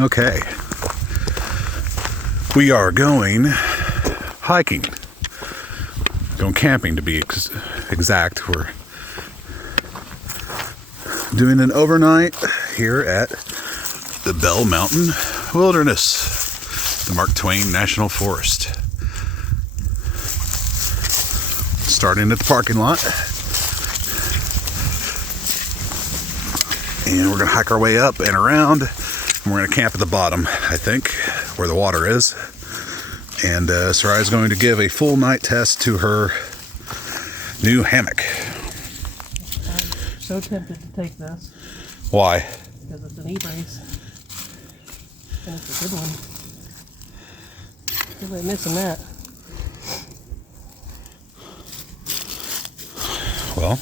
Okay. We are going hiking. Going camping to be exact. We're doing an overnight here at the Bell Mountain Wilderness, the Mark Twain National Forest. Starting at the parking lot. And we're going to hike our way up and around. And we're going to camp at the bottom, I think, where the water is. And Sariah is going to give a full night test to her new hammock. I'm so tempted to take this. Why? Because it's an E-brace. And it's a good one. Really missing that. Well,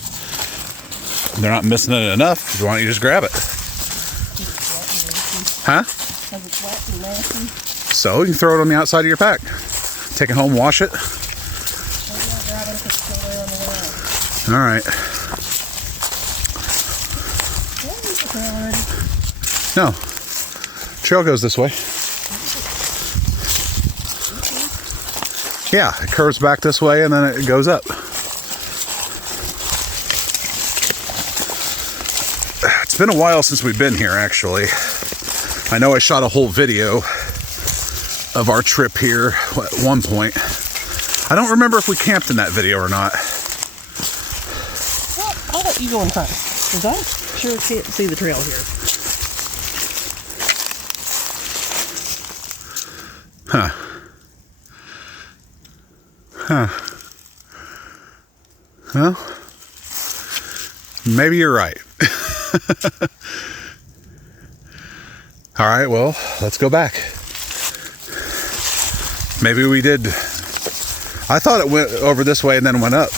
they're not missing it enough. Why don't you just grab it? Huh? Because it's wet and nasty. So you can throw it on the outside of your pack. Take it home, wash it. Maybe I'll grab it if it's still there on the way out. All right. Yeah, it's the trail already. No. Trail goes this way. Yeah, it curves back this way and then it goes up. It's been a while since we've been here, actually. I know I shot a whole video of our trip here at one point. I don't remember if we camped in that video or not. Well, I'll let you go in front, because I sure can't see the trail here. Huh. Huh. Well, maybe you're right. All right, well, let's go back. Maybe we did. I thought it went over this way and then went up.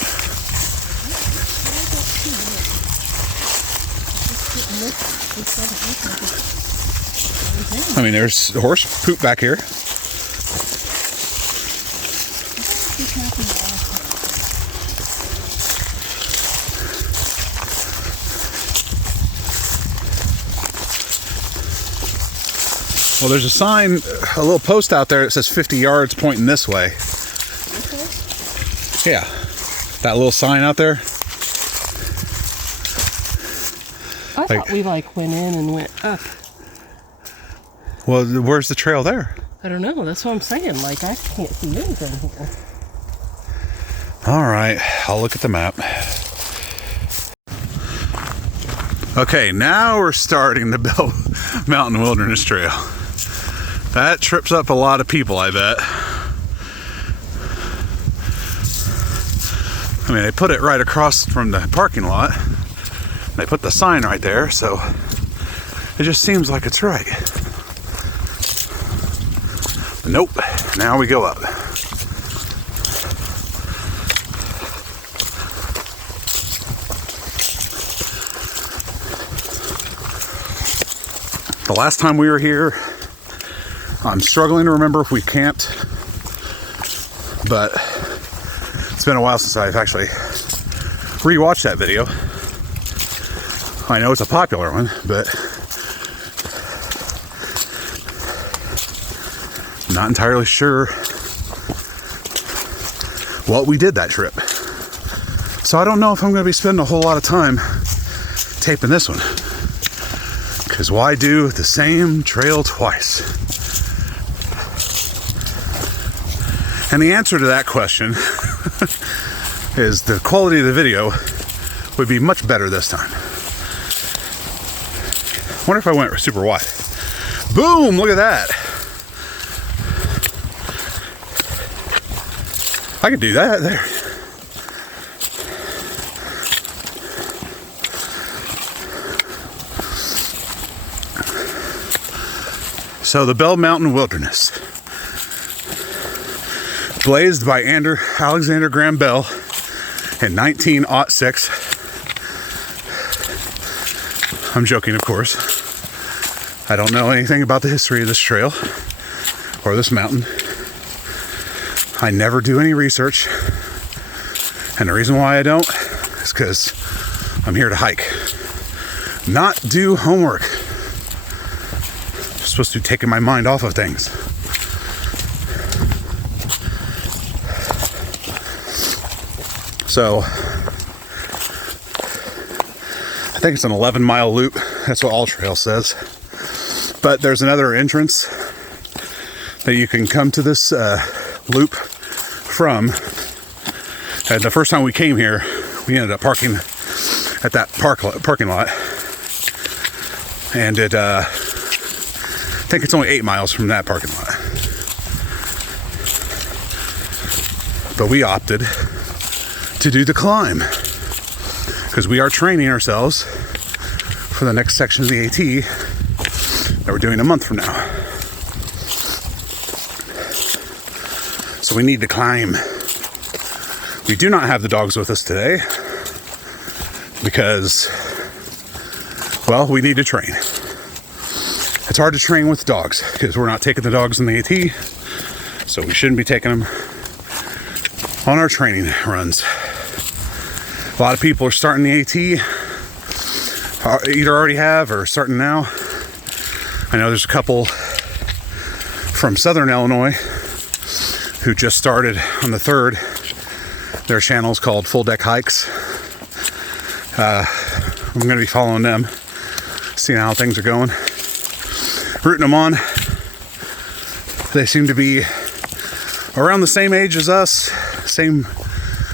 I mean, there's horse poop back here. Well, there's a sign, a little post out there that says 50 yards pointing this way. Yeah, that little sign out there. I thought we went in and went up. Well, where's the trail there? I don't know, that's what I'm saying. I can't see anything here. All right, I'll look at the map. Okay, now we're starting the Bell Mountain Wilderness Trail. That trips up a lot of people, I bet. I mean, they put it right across from the parking lot. They put the sign right there, so it just seems like it's right. But nope, now we go up. The last time we were here, I'm struggling to remember if we camped, but it's been a while since I've actually rewatched that video. I know it's a popular one, but I'm not entirely sure what we did that trip. So I don't know if I'm going to be spending a whole lot of time taping this one. Because why do the same trail twice? And the answer to that question is the quality of the video would be much better this time. I wonder if I went super wide. Boom! Look at that. I could do that there. So the Bell Mountain Wilderness, blazed by Alexander Graham Bell in 1906. I'm joking, of course. I don't know anything about the history of this trail or this mountain. I never do any research. And the reason why I don't is because I'm here to hike, not do homework. supposed to be taking my mind off of things. So I think it's an 11-mile loop. That's what All Trail says. But there's another entrance that you can come to this loop from. And the first time we came here, we ended up parking at that parking lot. And it, I think it's only 8 miles from that parking lot. But we opted to do the climb because we are training ourselves for the next section of the AT that we're doing a month from now. So we need to climb. We do not have the dogs with us today because, well, we need to train. It's hard to train with dogs because we're not taking the dogs in the AT, so we shouldn't be taking them on our training runs. A lot of people are starting the AT, either already have or starting now. I know there's a couple from Southern Illinois who just started on the 3rd. Their channel is called Full Deck Hikes. I'm going to be following them, seeing how things are going, rooting them on. They seem to be around the same age as us, same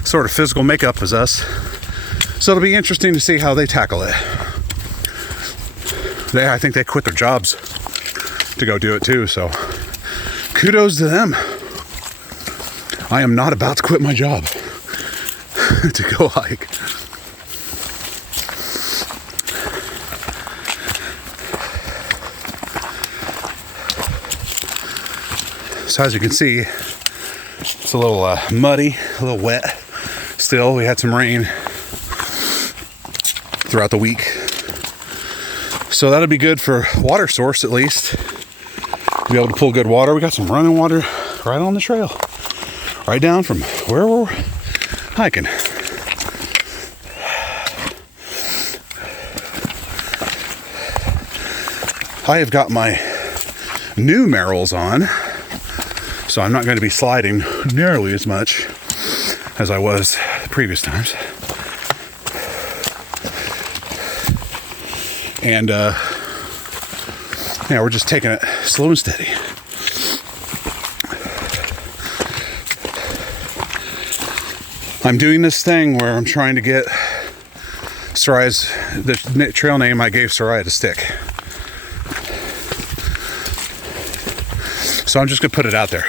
sort of physical makeup as us. So it'll be interesting to see how they tackle it. I think they quit their jobs to go do it too, so kudos to them. I am not about to quit my job to go hike. So as you can see, it's a little muddy, a little wet still. We had some rain throughout the week. So that'll be good for water source at least. Be able to pull good water. We got some running water right on the trail. Right down from where we're hiking. I have got my new Merrills on, so I'm not going to be sliding nearly as much as I was previous times. And yeah, we're just taking it slow and steady. I'm doing this thing where I'm trying to get Sariah's, the trail name I gave Sariah to stick. So I'm just gonna put it out there.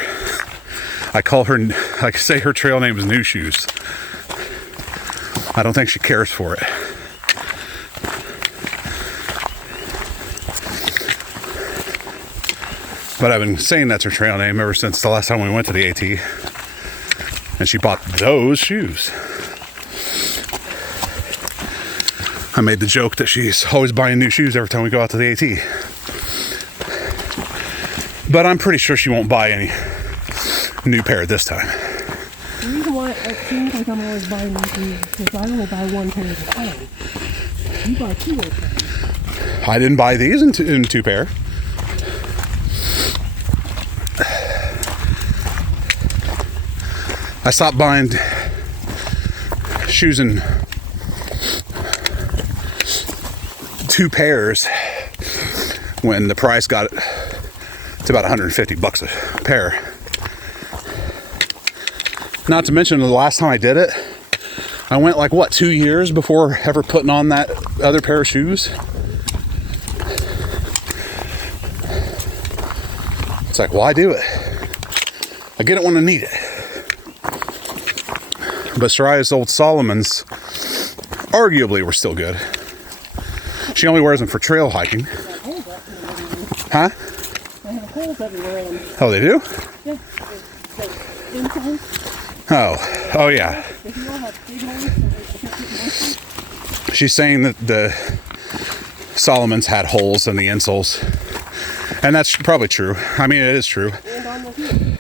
I call her, I say her trail name is New Shoes. I don't think she cares for it. But I've been saying that's her trail name ever since the last time we went to the AT. And she bought those shoes. I made the joke that she's always buying new shoes every time we go out to the AT. But I'm pretty sure she won't buy any new pair this time. The reason why it seems like I'm always buying new shoes is because I only buy one pair at a time. You buy 2 at a time. I didn't buy these in two pair. I stopped buying shoes in 2 pairs when the price got to about $150 a pair. Not to mention the last time I did it, I went like 2 years before ever putting on that other pair of shoes. It's like, why do it? I get it when I need it. But Sariah's old Solomon's arguably were still good. She only wears them for trail hiking. Huh? They have holes everywhere in them. Oh, they do? Yeah. Insoles. Oh yeah. If you all have big holes, so they can't get moisture. She's saying that the Solomon's had holes in the insoles. And that's probably true. I mean, it is true. And on the heel.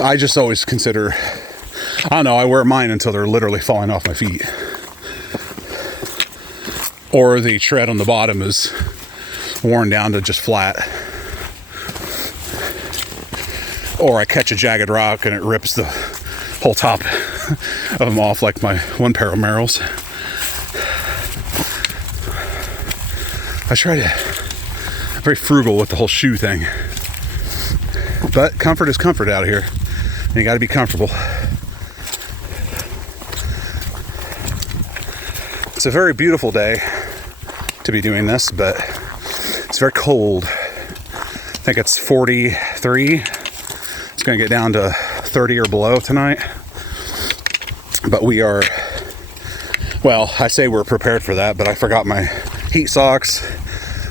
I just always consider, I don't know, I wear mine until they're literally falling off my feet. or the tread on the bottom is worn down to just flat, or I catch a jagged rock and it rips the whole top of them off, like my one pair of Merrells. I try to very frugal with the whole shoe thing, but comfort is comfort out here, and you got to be comfortable. It's a very beautiful day to be doing this, but it's very cold. I think it's 43. It's going to get down to 30 or below tonight. But we are, well, I say we're prepared for that, but I forgot my heat socks.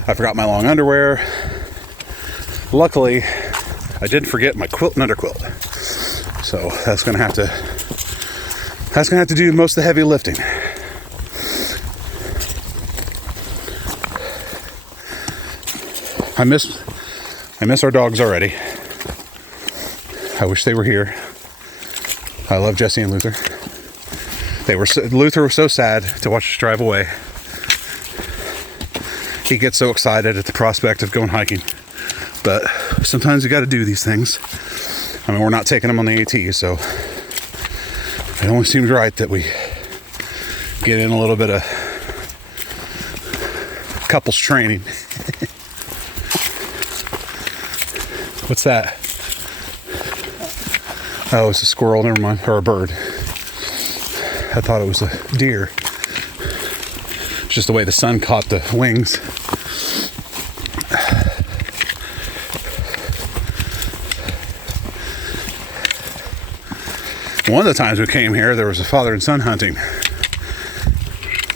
I forgot my long underwear. Luckily, I did forget my quilt and underquilt. So that's going to have to do most of the heavy lifting. I miss our dogs already. I wish they were here. I love Jesse and Luther. Luther was so sad to watch us drive away. He gets so excited at the prospect of going hiking. But sometimes you got to do these things. I mean, we're not taking them on the AT, so it only seems right that we get in a little bit of couples training. What's that? Oh, it's a squirrel, never mind, or a bird. I thought it was a deer. It's just the way the sun caught the wings. One of the times we came here, there was a father and son hunting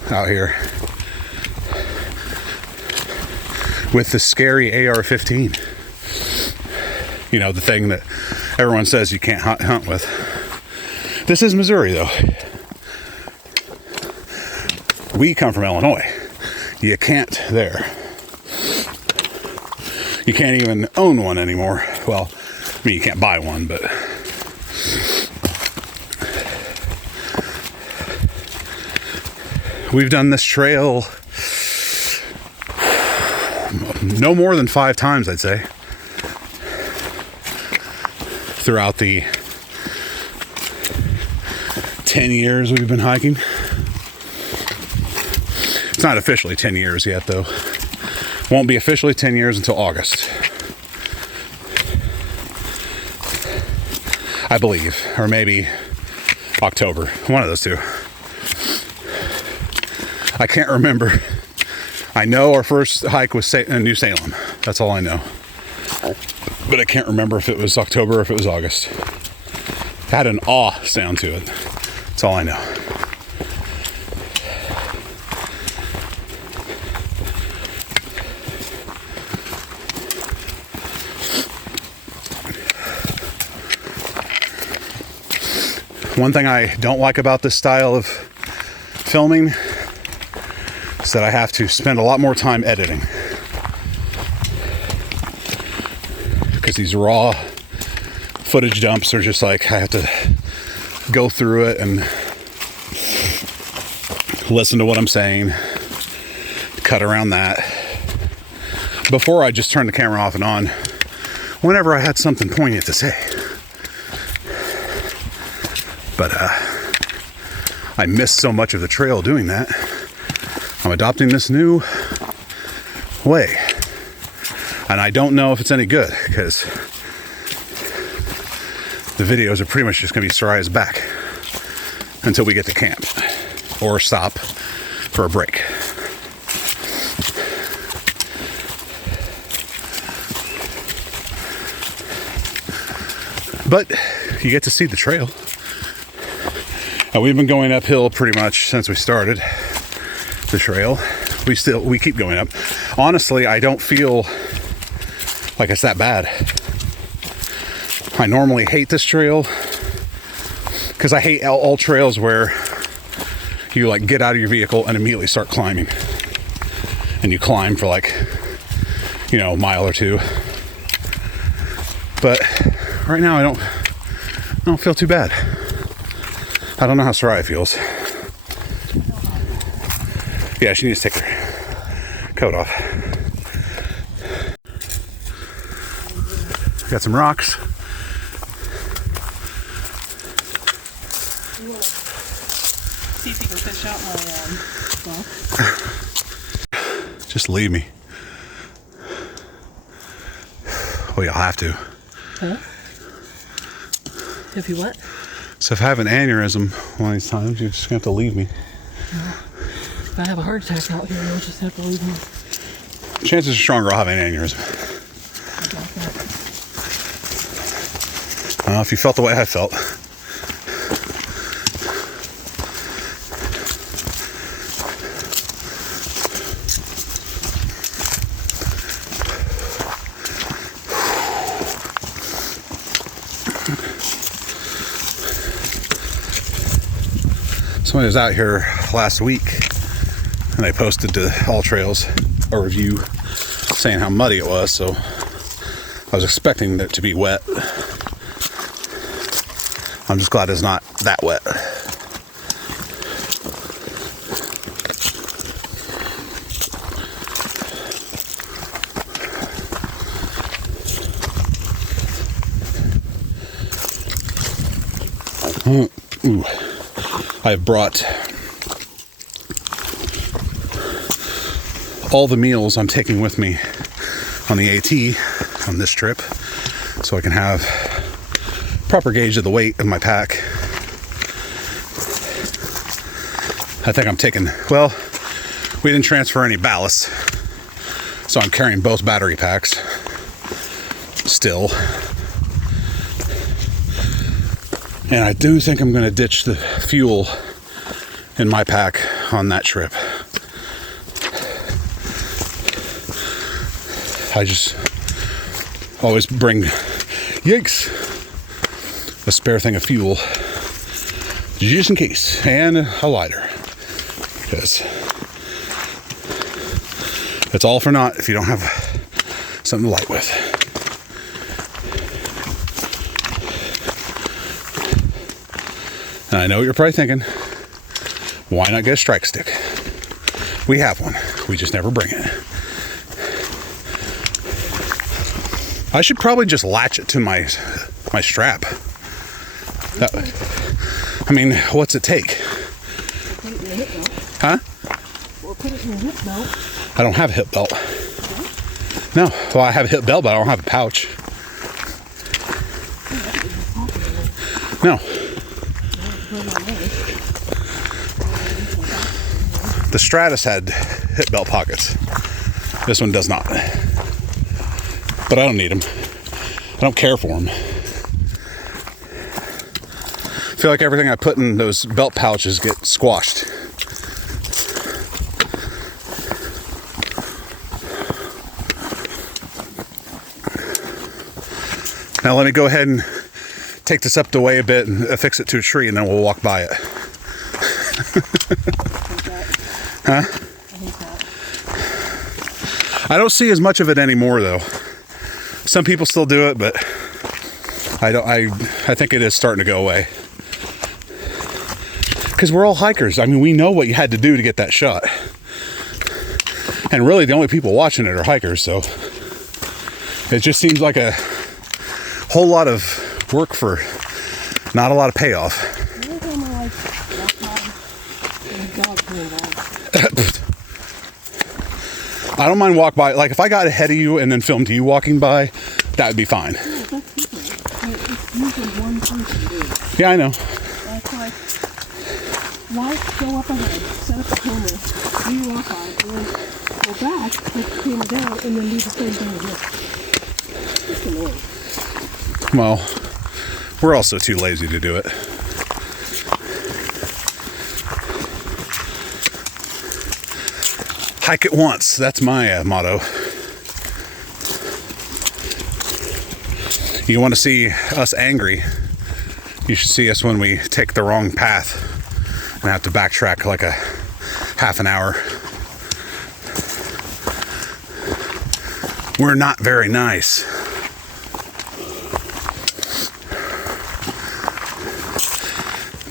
out here with the scary AR-15. You know, the thing that everyone says you can't hunt with. This is Missouri, though. We come from Illinois. You can't there. You can't even own one anymore. Well, I mean, you can't buy one, but we've done this trail no more than 5 times, I'd say, throughout the 10 years we've been hiking. It's not officially 10 years yet, though. Won't be officially 10 years until August, I believe, or maybe October, one of those two. I can't remember. I know our first hike was New Salem. That's all I know. But I can't remember if it was October or if it was August. It had an awe sound to it. That's all I know. One thing I don't like about this style of filming is that I have to spend a lot more time editing. Because these raw footage dumps are just like, I have to go through it and listen to what I'm saying, cut around that. Before, I just turned the camera off and on whenever I had something poignant to say. But I missed so much of the trail doing that. I'm adopting this new way. And I don't know if it's any good, because the videos are pretty much just going to be Sariah's back until we get to camp or stop for a break. But you get to see the trail. We've been going uphill pretty much since we started the trail. We keep going up. Honestly, I don't feel like it's that bad. I normally hate this trail because I hate all trails where you like get out of your vehicle and immediately start climbing, and you climb for like, you know, a mile or two. But right now I don't feel too bad. I don't know how Sariah feels. Yeah, she needs to take her coat off. Got some rocks. See if you can fish out my stuff. Just leave me. Well, you'll have to. Huh? If you what? So if I have an aneurysm one of these times, you're just gonna have to leave me. If I have a heart attack out here, you'll just have to leave me. Chances are stronger I'll have an aneurysm. I doubt that. I don't know if you felt the way I felt. Somebody was out here last week and they posted to All Trails a review saying how muddy it was, so I was expecting it to be wet. I'm just glad it's not that wet. Ooh. I've brought all the meals I'm taking with me on the AT on this trip, so I can have proper gauge of the weight of my pack. I think I'm taking, well, we didn't transfer any ballast, so I'm carrying both battery packs still. And I do think I'm going to ditch the fuel in my pack on that trip. I just always bring, yikes, a spare thing of fuel just in case, and a lighter, because it's all for naught if you don't have something to light with. And I know what you're probably thinking, why not get a strike stick? We have one, we just never bring it. I should probably just latch it to my strap. I mean, what's it take? Put it in your hip belt. Huh? Or put it in your hip belt. I don't have a hip belt. No, well, I have a hip belt, but I don't have a pouch. No. The Stratus had hip belt pockets. This one does not. But I don't need them. I don't care for them. I feel like everything I put in those belt pouches get squashed. Now let me go ahead and take this up the way a bit and affix it to a tree, and then we'll walk by it. Huh? I don't see as much of it anymore, though. Some people still do it, but I think it is starting to go away. Because we're all hikers. I mean, we know what you had to do to get that shot. And really, the only people watching it are hikers, so it just seems like a whole lot of work for not a lot of payoff. I don't mind walk by. Like, if I got ahead of you and then filmed you walking by, that would be fine. Yeah, that's different. It's usually one person doing it. Yeah, I know. That's like, why go up ahead, set up a camera, do your walk by, and then go back, put the camera down, and then do the same thing again. It's annoying. Well, we're also too lazy to do it. Hike it once. That's my motto. You want to see us angry, you should see us when we take the wrong path and have to backtrack like a half an hour. We're not very nice.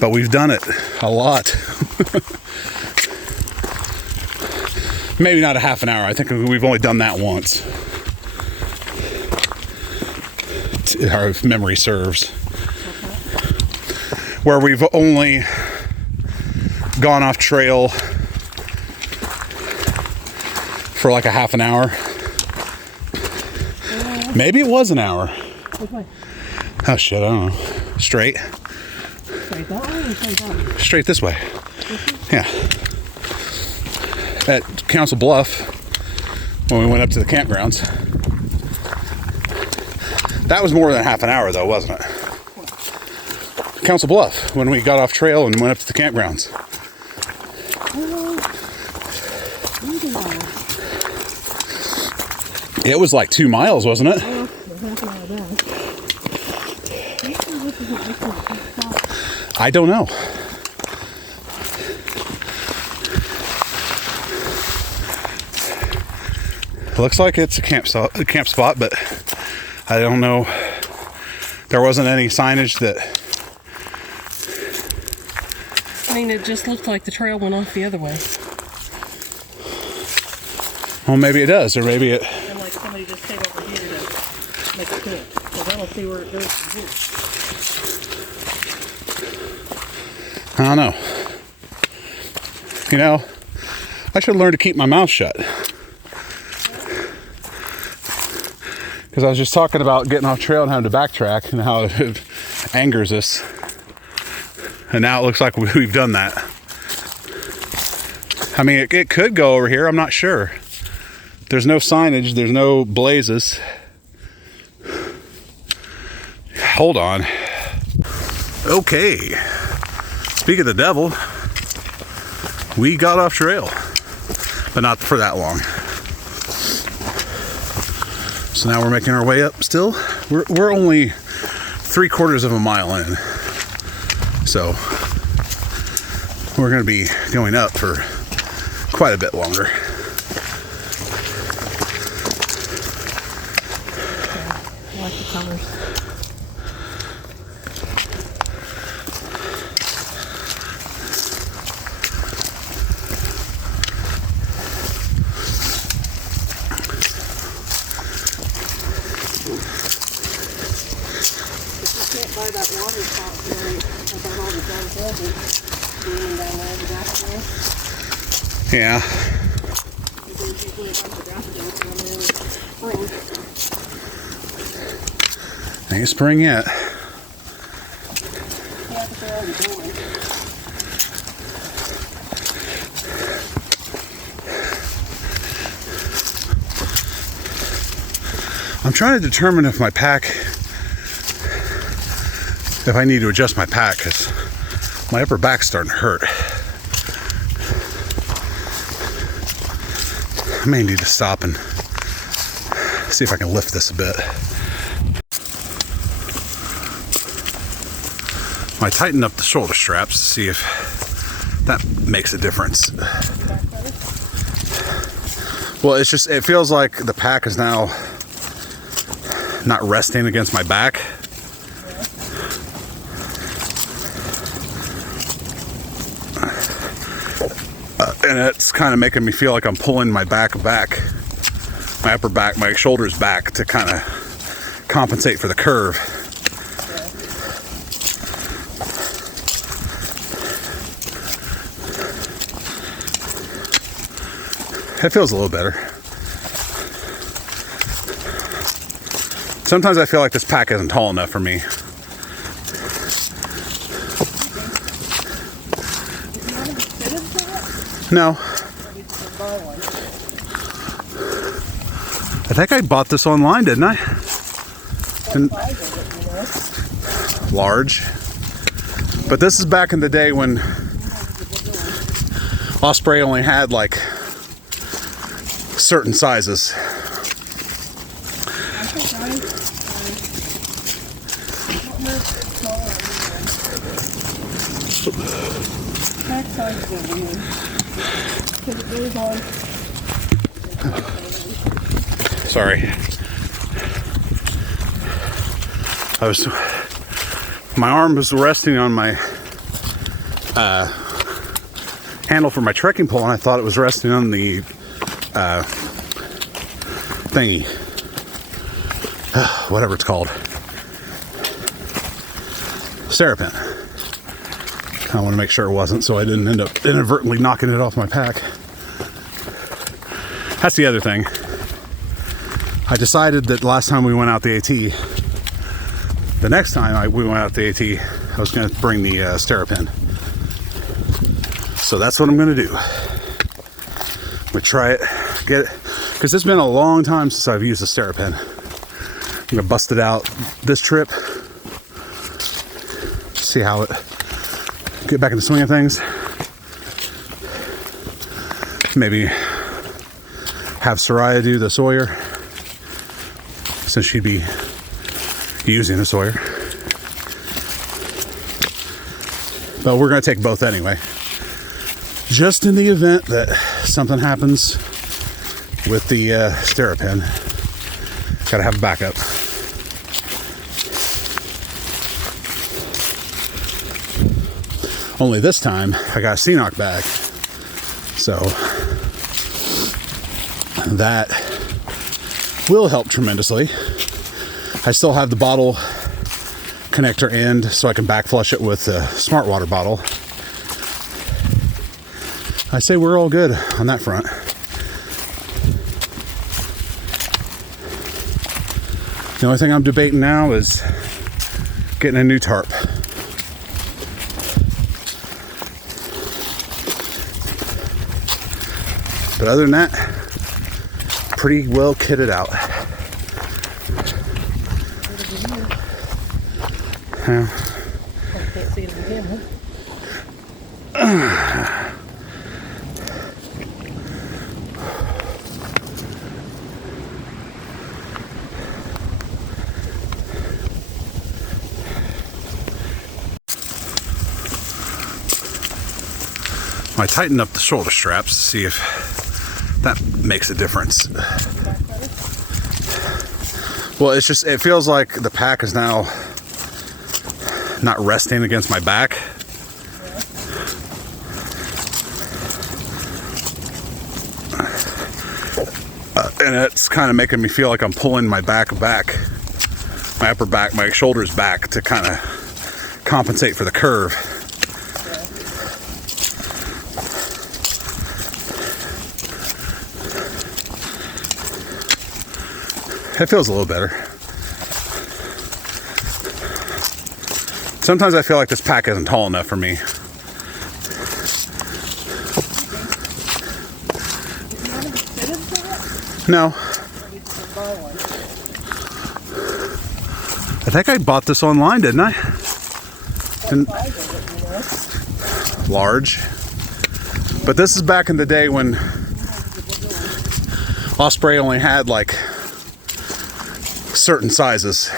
But we've done it a lot. Maybe not a half an hour. I think we've only done that once. Our memory serves. Where we've only gone off trail for like a half an hour. Maybe it was an hour. Which way? Oh shit, I don't know. Straight. Straight that way or straight that way? Straight this way. Yeah. At Council Bluff, when we went up to the campgrounds. That was more than half an hour though, wasn't it? Council Bluff, when we got off trail and went up to the campgrounds. It was like 2 miles, wasn't it? Half an hour back. I don't know. Looks like it's a camp spot, but I don't know. There wasn't any signage that. I mean, it just looked like the trail went off the other way. Well, maybe it does, or maybe it. And like somebody just stayed over here to make a camp. Because I don't see where it goes from here. I don't know. You know, I should learn to keep my mouth shut. Because I was just talking about getting off trail and having to backtrack and how it angers us. And now it looks like we've done that. I mean, it could go over here. I'm not sure. There's no signage. There's no blazes. Hold on. Okay. Speaking of the devil, we got off trail. But not for that long. So now we're making our way up still. We're only 3/4 of a mile in. So we're going to be going up for quite a bit longer. I like the colors. By that water spot where about all the done buildings being down there, the daffodils. Yeah. There's usually a bunch of daffodils down there in spring. Ain't spring yet. Yeah, but they're already blooming. I'm trying to determine if my pack, if I need to adjust my pack, because my upper back's starting to hurt. I may need to stop and see if I can lift this a bit. I tighten up the shoulder straps to see if that makes a difference. Well, it's just, it feels like the pack is now not resting against my back. And it's kind of making me feel like I'm pulling my back, my upper back, my shoulders back to kind of compensate for the curve. It feels a little better. Sometimes I feel like this pack isn't tall enough for me. No. I think I bought this online, didn't I? Large. But this is back in the day when Osprey only had like certain sizes. Sorry. My arm was resting on my handle for my trekking pole, and I thought it was resting on the thingy. Whatever it's called. Sariah. I want to make sure it wasn't, so I didn't end up inadvertently knocking it off my pack. That's the other thing. I decided that last time we went out the AT, the next time we went out the AT, I was going to bring the Sariah. So that's what I'm going to do. I'm going to try it, get it, because it's been a long time since I've used the Sariah. I'm going to bust it out this trip, see how it, get back in the swing of things. Maybe have Sariah do the Sawyer, since she'd be using the Sawyer. But we're going to take both anyway, just in the event that something happens with the Sariah. Gotta have a backup. Only this time I got a CNOC bag, so that will help tremendously. I still have the bottle connector end, so I can back flush it with the smart water bottle. I say we're all good on that front. The only thing I'm debating now is getting a new tarp. But other than that, pretty well kitted out. Yeah. I can't see it again, huh? I tighten up the shoulder straps to see if that makes a difference. Well, it's just, it feels like the pack is now not resting against my back. And it's kind of making me feel like I'm pulling my back, my upper back, my shoulders back to kind of compensate for the curve. It feels a little better. Sometimes I feel like this pack isn't tall enough for me. No. I think I bought this online, didn't I? Large. But this is back in the day when Osprey only had like certain sizes.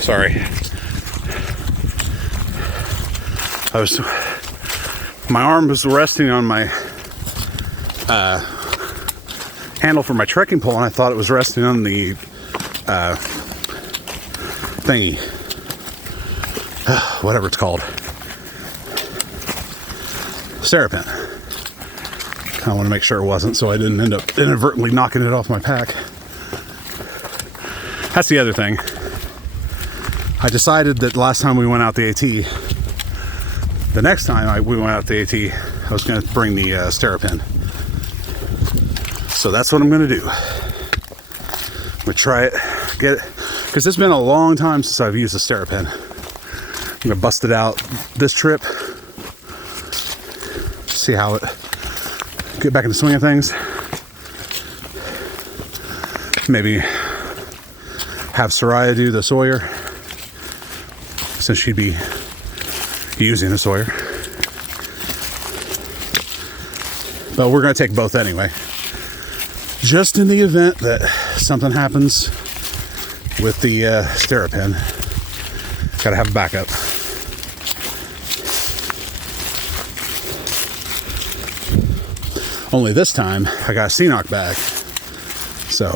Sorry. My arm was resting on my handle for my trekking pole, and I thought it was resting on the thingy. Whatever it's called. Sariah. I want to make sure it wasn't, so I didn't end up inadvertently knocking it off my pack. That's the other thing. I decided that last time we went out the AT, the next time we went out the AT, I was going to bring the Sariah. So that's what I'm going to do. I'm going to try it, get it, because it's been a long time since I've used the Sariah. I'm going to bust it out this trip, see how it, get back in the swing of things. Maybe have Sariah do the Sawyer, since she'd be using the Sawyer. But we're going to take both anyway, just in the event that something happens with the Sariah. Gotta have a backup. Only this time, I got a CNOC bag. So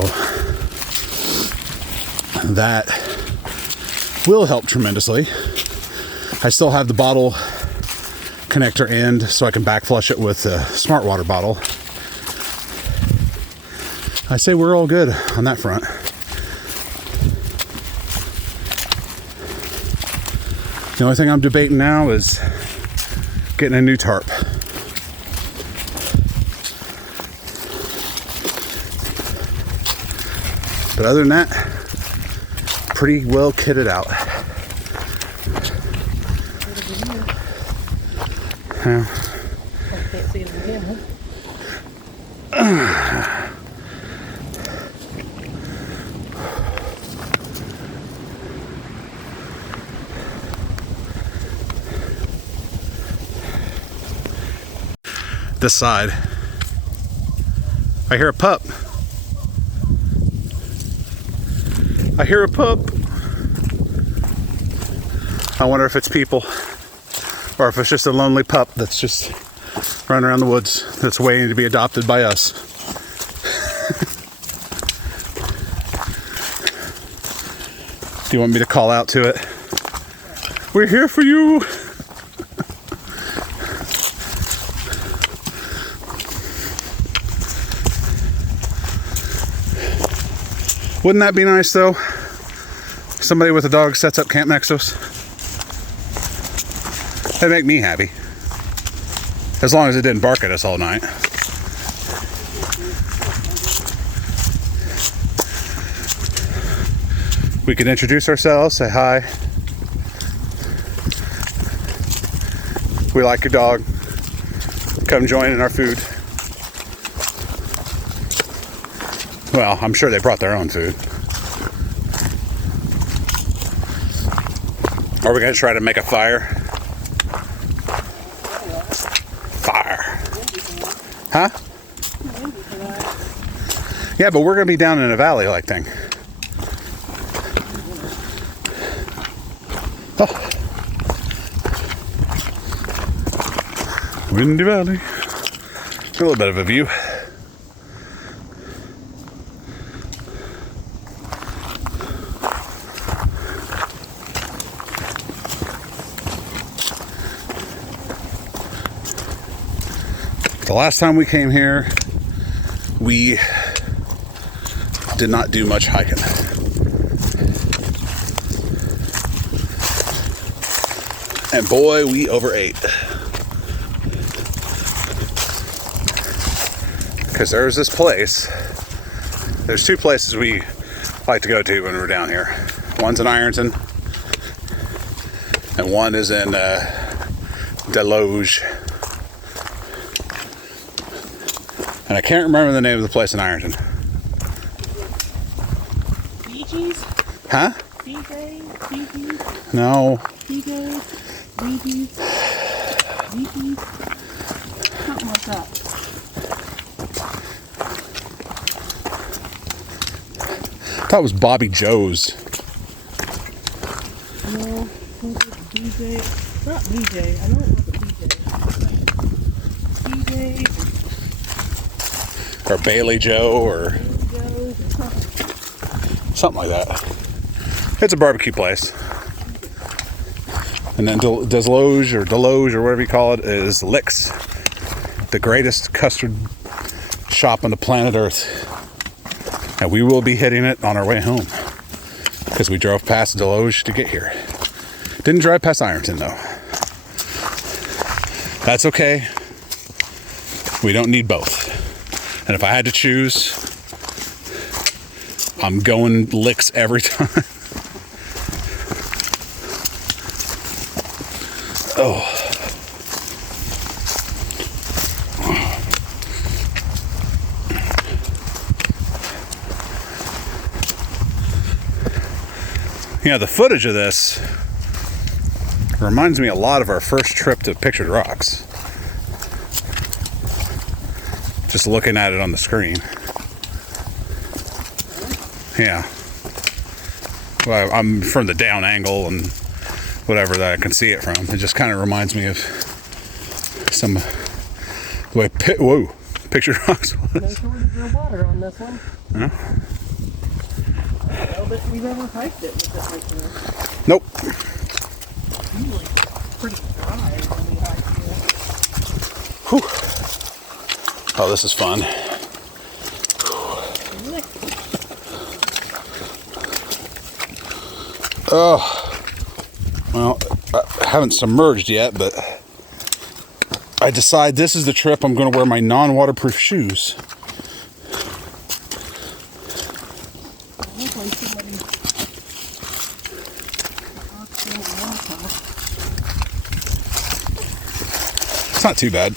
that will help tremendously. I still have the bottle connector end so I can back flush it with a smart water bottle. I say we're all good on that front. The only thing I'm debating now is getting a new tarp. But other than that, pretty well kitted out. Yeah. I can't see it again, This side, I hear a pup. I hear a pup. I wonder if it's people or if it's just a lonely pup that's just running around the woods that's waiting to be adopted by us. Do you want me to call out to it? We're here for you. Wouldn't that be nice though? Somebody with a dog sets up camp next to us. That'd make me happy. As long as it didn't bark at us all night. We could introduce ourselves, say hi. We like your dog. Come join in our food. Well, I'm sure they brought their own food. Are we gonna try to make a fire? Fire. Huh? Yeah, but we're gonna be down in a valley like thing. Oh. Windy Valley. A little bit of a view. The last time we came here, we did not do much hiking. And boy, we overate. Because there's this place. There's two places we like to go to when we're down here. One's in Ironton, and one is in Deloge. And I can't remember the name of the place in Ironton. Beaches? Huh? BJ's? No. BJ's? BJ's? BJ's? Something like that. I thought it was Bobby Joe's. No, BJ. Not BJ. I know it wasn't BJ. BJ. Or Bailey Joe, or something like that. It's a barbecue place. And then Deloge or whatever you call it is Licks, the greatest custard shop on the planet Earth. And we will be hitting it on our way home because we drove past Deloge to get here. Didn't drive past Ironton though. That's okay. We don't need both. And if I had to choose, I'm going Licks every time. Oh. Yeah, the footage of this reminds me a lot of our first trip to Pictured Rocks. Just looking at it on the screen. Yeah. Well, I'm from the down angle and whatever that I can see it from. It just kind of reminds me of some the way Picture rocks No was. shortage of water on this one. Yeah. I don't know that we've ever hiked it with it right there. Nope. Usually pretty dry when we hike here. Whew. Oh, this is fun. Oh, well, I haven't submerged yet, but I decide this is the trip I'm going to wear my non-waterproof shoes. It's not too bad.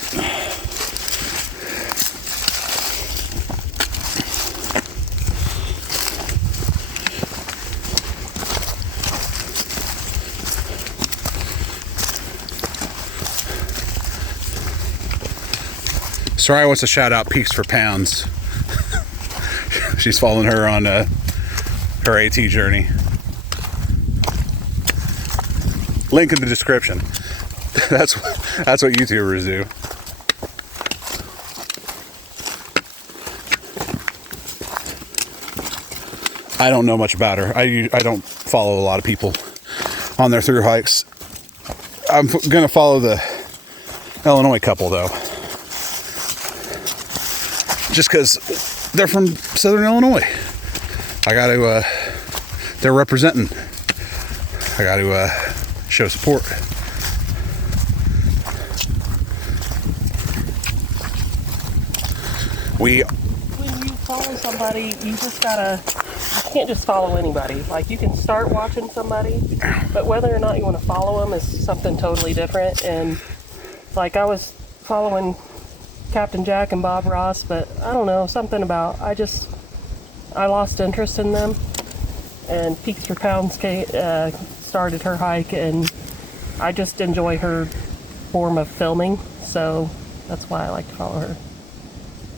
Sariah wants to shout out Peaks for Pounds. She's following her on her AT journey. Link in the description. That's what YouTubers do. I don't know much about her. I don't follow a lot of people on their through hikes. I'm gonna follow the Illinois couple though, just because they're from Southern Illinois. I got to. They're representing. I got to show support. When you follow somebody, you can't just follow anybody. Like, you can start watching somebody, but whether or not you want to follow them is something totally different. And like, I was following Captain Jack and Bob Ross, but I don't know, something about, I lost interest in them. And Peaks for Pounds started her hike, and I just enjoy her form of filming, so that's why I like to follow her.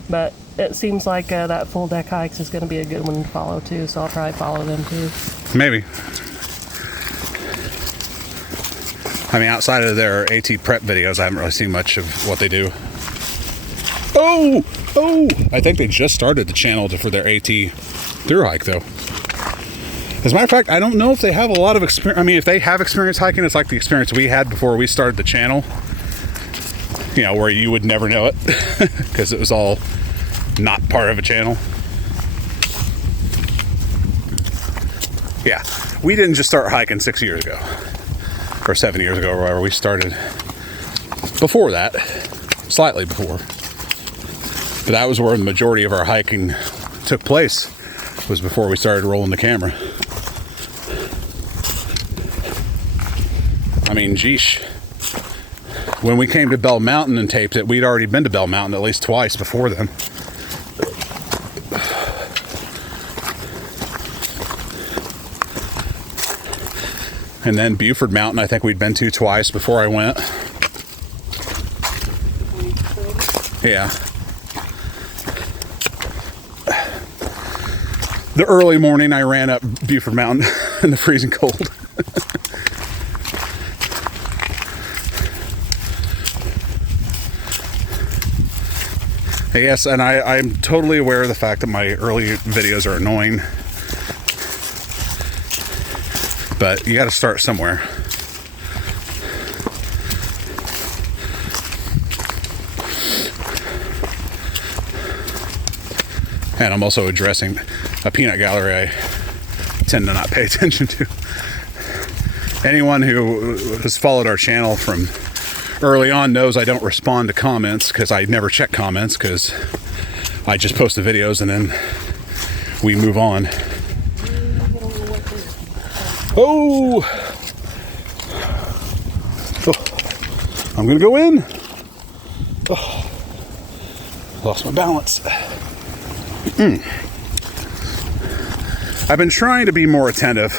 But it seems like that full deck hikes is going to be a good one to follow too, so I'll probably follow them too. Maybe. I mean, outside of their AT prep videos, I haven't really seen much of what they do. Oh! I think they just started the channel for their AT through hike though. As a matter of fact, I don't know if they have a lot of experience. I mean, if they have experience hiking, it's like the experience we had before we started the channel. You know, where you would never know it because it was all not part of a channel. Yeah, we didn't just start hiking 6 years ago or 7 years ago or whatever. We started before that, slightly before. But that was where the majority of our hiking took place, was before we started rolling the camera. I mean, geesh. When we came to Bell Mountain and taped it, we'd already been to Bell Mountain at least twice before then. And then Buford Mountain, I think we'd been to twice before I went. Yeah. The early morning I ran up Buford Mountain in the freezing cold. Yes, and I'm totally aware of the fact that my early videos are annoying. But you got to start somewhere. And I'm also addressing a peanut gallery I tend to not pay attention to. Anyone who has followed our channel from early on knows I don't respond to comments because I never check comments because I just post the videos and then we move on. Oh! I'm gonna go in. Oh, lost my balance. I've been trying to be more attentive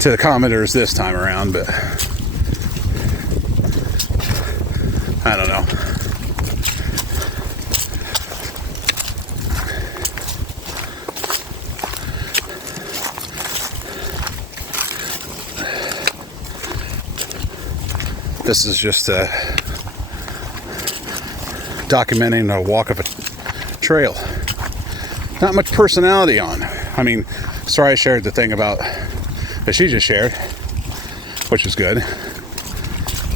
to the commenters this time around, but I don't know. This is just documenting a walk of a trail. Not much personality on. I mean, Sariah shared the thing about that she just shared, which is good.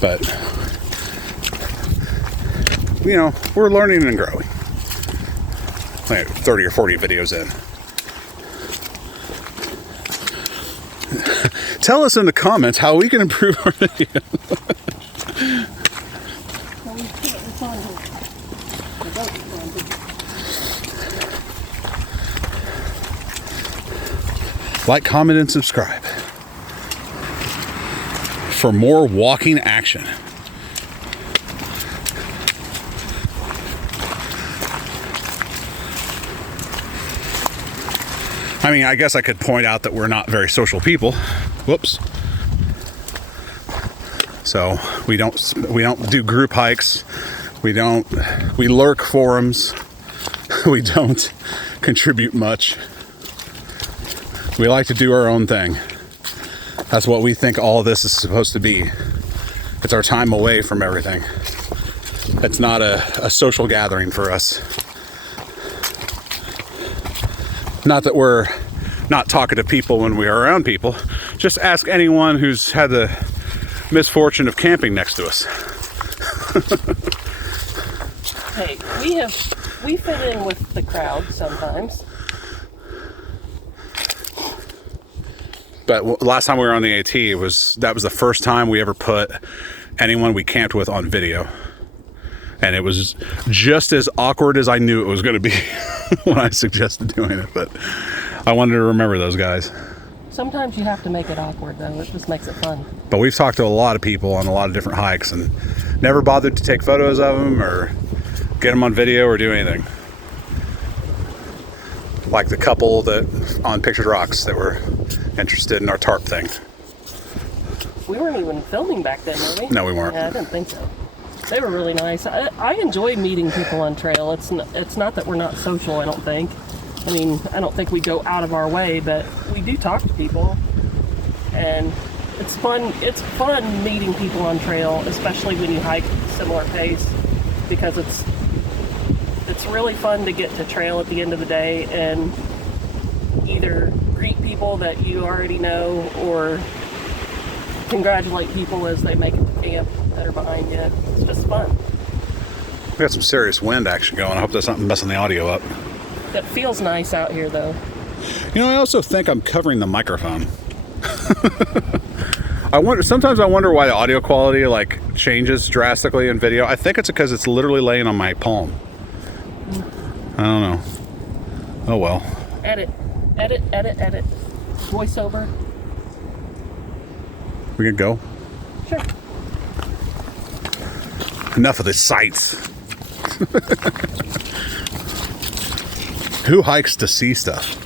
But, you know, we're learning and growing. Like 30 or 40 videos in. Tell us in the comments how we can improve our video. Like, comment, and subscribe for more walking action. I mean, I guess I could point out that we're not very social people. Whoops. So we don't do group hikes. We lurk forums. We don't contribute much. We like to do our own thing. That's what we think all of this is supposed to be. It's our time away from everything. It's not a social gathering for us. Not that we're not talking to people when we are around people. Just ask anyone who's had the misfortune of camping next to us. Hey, we fit in with the crowd sometimes. But last time we were on the AT, that was the first time we ever put anyone we camped with on video. And it was just as awkward as I knew it was going to be when I suggested doing it. But I wanted to remember those guys. Sometimes you have to make it awkward, though. It just makes it fun. But we've talked to a lot of people on a lot of different hikes and never bothered to take photos of them or get them on video or do anything. Like the couple that on Pictured Rocks that were interested in our tarp thing. We weren't even filming back then, were we? No, we weren't. Yeah, I didn't think so. They were really nice. I enjoy meeting people on trail. It's not that we're not social, I don't think. I mean, I don't think we go out of our way, but we do talk to people. And it's fun. It's fun meeting people on trail, especially when you hike similar pace, because it's really fun to get to trail at the end of the day and either greet people that you already know or congratulate people as they make it to camp that are behind you. It's just fun. We got some serious wind action going. I hope that's not messing the audio up. It feels nice out here, though. You know, I also think I'm covering the microphone. Sometimes I wonder why the audio quality like changes drastically in video. I think it's because it's literally laying on my palm. I don't know. Oh well. Edit. Voiceover. We can go. Sure. Enough of the sights. Who hikes to see stuff?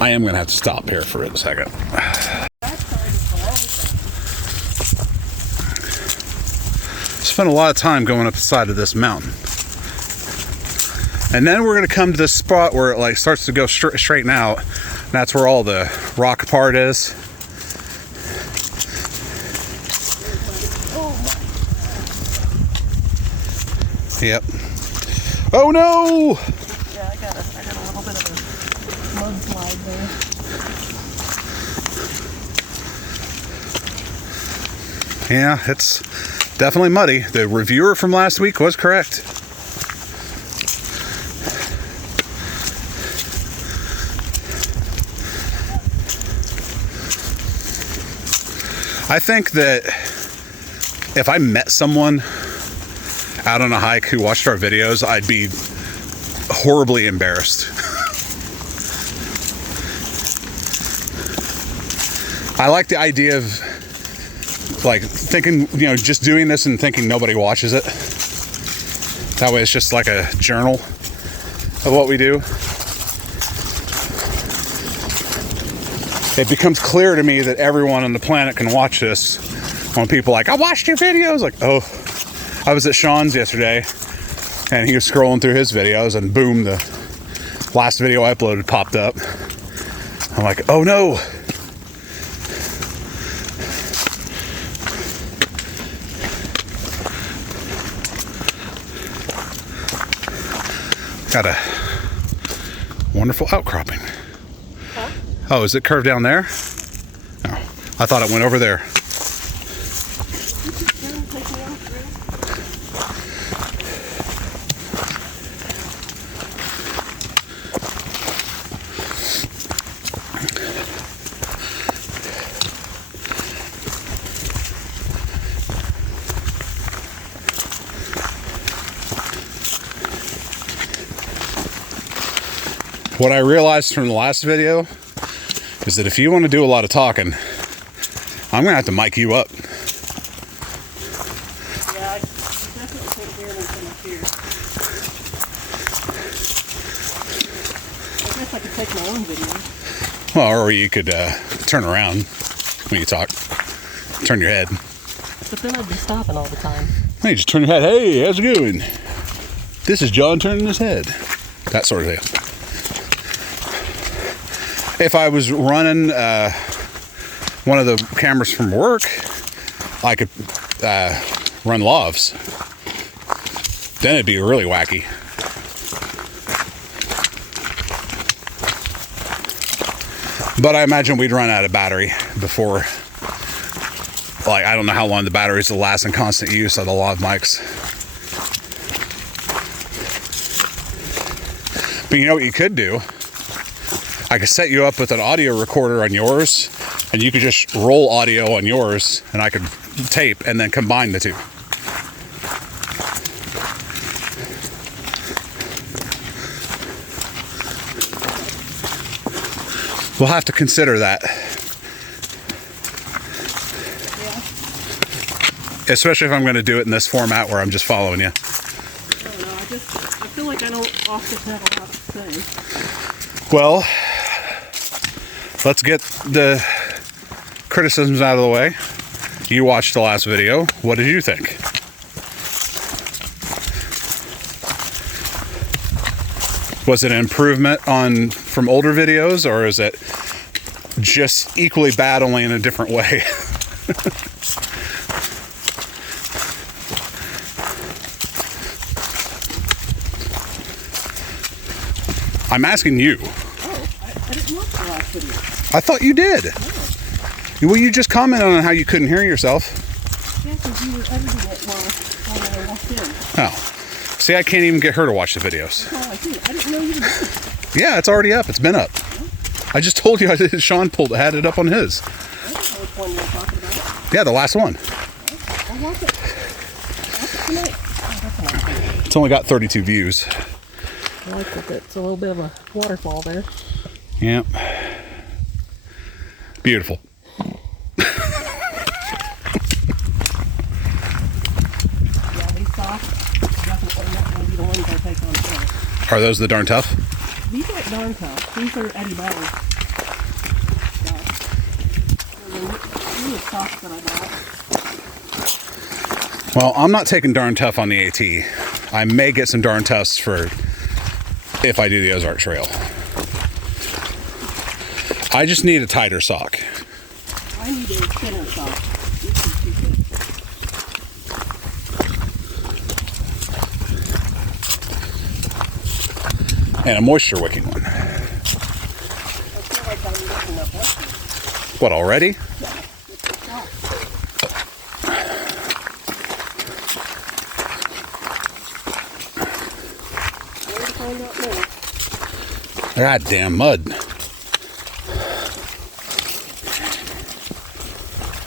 I am going to have to stop here for a second. Spent a lot of time going up the side of this mountain. And then we're going to come to this spot where it like starts to go straighten out. And that's where all the rock part is. Yep. Oh no! Yeah, I got a little bit of a mudslide there. Yeah, it's definitely muddy. The reviewer from last week was correct. I think that if I met someone out on a hike who watched our videos, I'd be horribly embarrassed. I like the idea of like thinking, you know, just doing this and thinking nobody watches it. That way it's just like a journal of what we do. It becomes clear to me that everyone on the planet can watch this. When people are like, I watched your videos, like, oh, I was at Sean's yesterday and he was scrolling through his videos and boom, the last video I uploaded popped up. I'm like, oh no. got a wonderful outcropping. Huh? Oh, is it curved down there? No, I thought it went over there. What I realized from the last video is that if you want to do a lot of talking, I'm going to have to mic you up. Yeah, I definitely can't hear me from up here. I guess I could take my own video. Well, or you could turn around when you talk. Turn your head. But then I'd be stopping all the time. Hey, just turn your head. Hey, how's it going? This is John turning his head. That sort of thing. If I was running one of the cameras from work, I could run lavs. Then it'd be really wacky. But I imagine we'd run out of battery before, like, I don't know how long the batteries will last in constant use of the lav mics. But you know what you could do? I could set you up with an audio recorder on yours, and you could just roll audio on yours, and I could tape and then combine the two. We'll have to consider that. Yeah. Especially if I'm going to do it in this format where I'm just following you. I don't know, I feel like I don't often have a lot to say. Well, let's get the criticisms out of the way. You watched the last video. What did you think? Was it an improvement from older videos, or is it just equally bad, only in a different way? I'm asking you. Oh, I didn't watch the last video. I thought you did. No. Well, you just commented on how you couldn't hear yourself. Yeah, because you were editing it while I walked in. Oh. See, I can't even get her to watch the videos. That's all I see. I didn't know you did. Yeah, it's already up. It's been up. I just told you Sean had it up on his. I don't know which one you're talking about. Yeah, the last one. I'll watch it. Watch it tonight. Oh, that's a nice thing. It's only got 32 views. I like that it's a little bit of a waterfall there. Yep. Beautiful. Yeah, these socks definitely not going to be the ones I take on sale. Are those the darn tough? These aren't darn tough. These are Eddie Bauer. These socks that I bought. Well, I'm not taking darn tough on the AT. I may get some darn toughs for if I do the Ozark Trail. I just need a tighter sock. I need a thinner sock. These are too thick. And a moisture wicking one. I feel like I'm looking up one. What, already? Yeah, it's a sock. Where to find out more? Goddamn mud.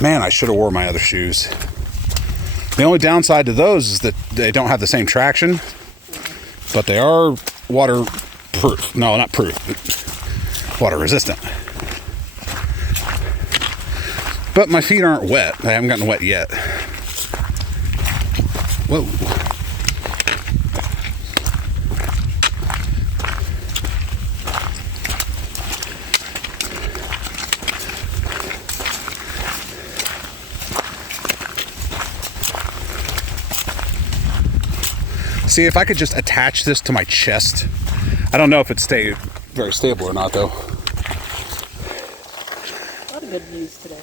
Man, I should have wore my other shoes. The only downside to those is that they don't have the same traction, but they are waterproof. No, not proof, but water resistant. But my feet aren't wet. They haven't gotten wet yet. Whoa. See, if I could just attach this to my chest. I don't know if it's stay very stable or not, though. A lot of good views today.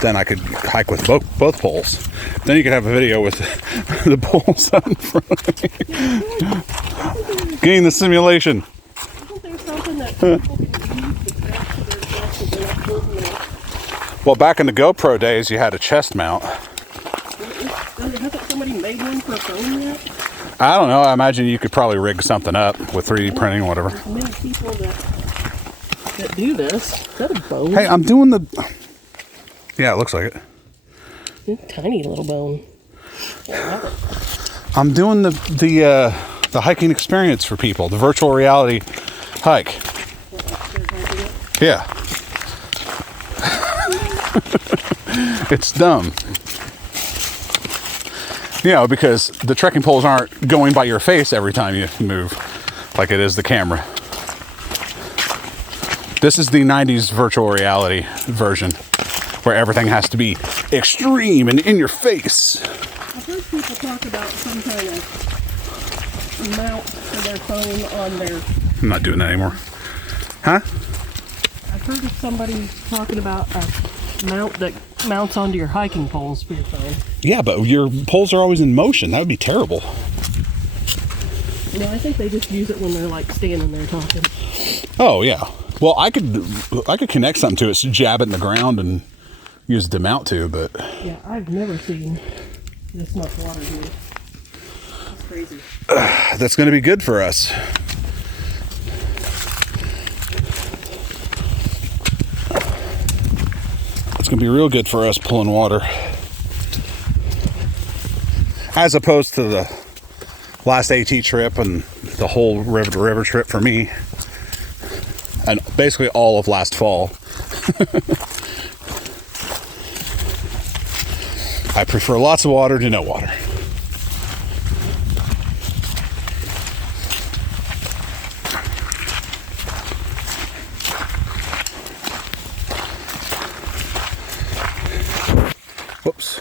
then I could hike with both poles. Then you could have a video with the poles out in front. Gain the simulation. Isn't there something that people can use to strap to their chest so they're not holding it? Well, back in the GoPro days, you had a chest mount. Hasn't somebody made one for a phone yet? I don't know. I imagine you could probably rig something up with 3D printing or whatever. There's many people that do this. Is that a bone? Hey, I'm doing the... Yeah, it looks like it. It's a tiny little bone. Wow. I'm doing the hiking experience for people, the virtual reality hike. Yeah. It's dumb. You know, because the trekking poles aren't going by your face every time you move, like it is the camera. This is the 90s virtual reality version, where everything has to be extreme and in your face. I've heard people talk about some kind of mount for their phone on their... I'm not doing that anymore. Huh? I've heard of somebody talking about a mount that mounts onto your hiking poles for your phone. Yeah, but your poles are always in motion. That would be terrible. You know, I think they just use it when they're like standing there talking. Oh yeah. Well, I could connect something to it, so jab it in the ground and use it to mount to, but Yeah, I've never seen this much water here. That's crazy. that's going to be good for us. It's going to be real good for us pulling water. As opposed to the last AT trip and the whole river to river trip for me. And basically all of last fall. I prefer lots of water to no water. Whoops.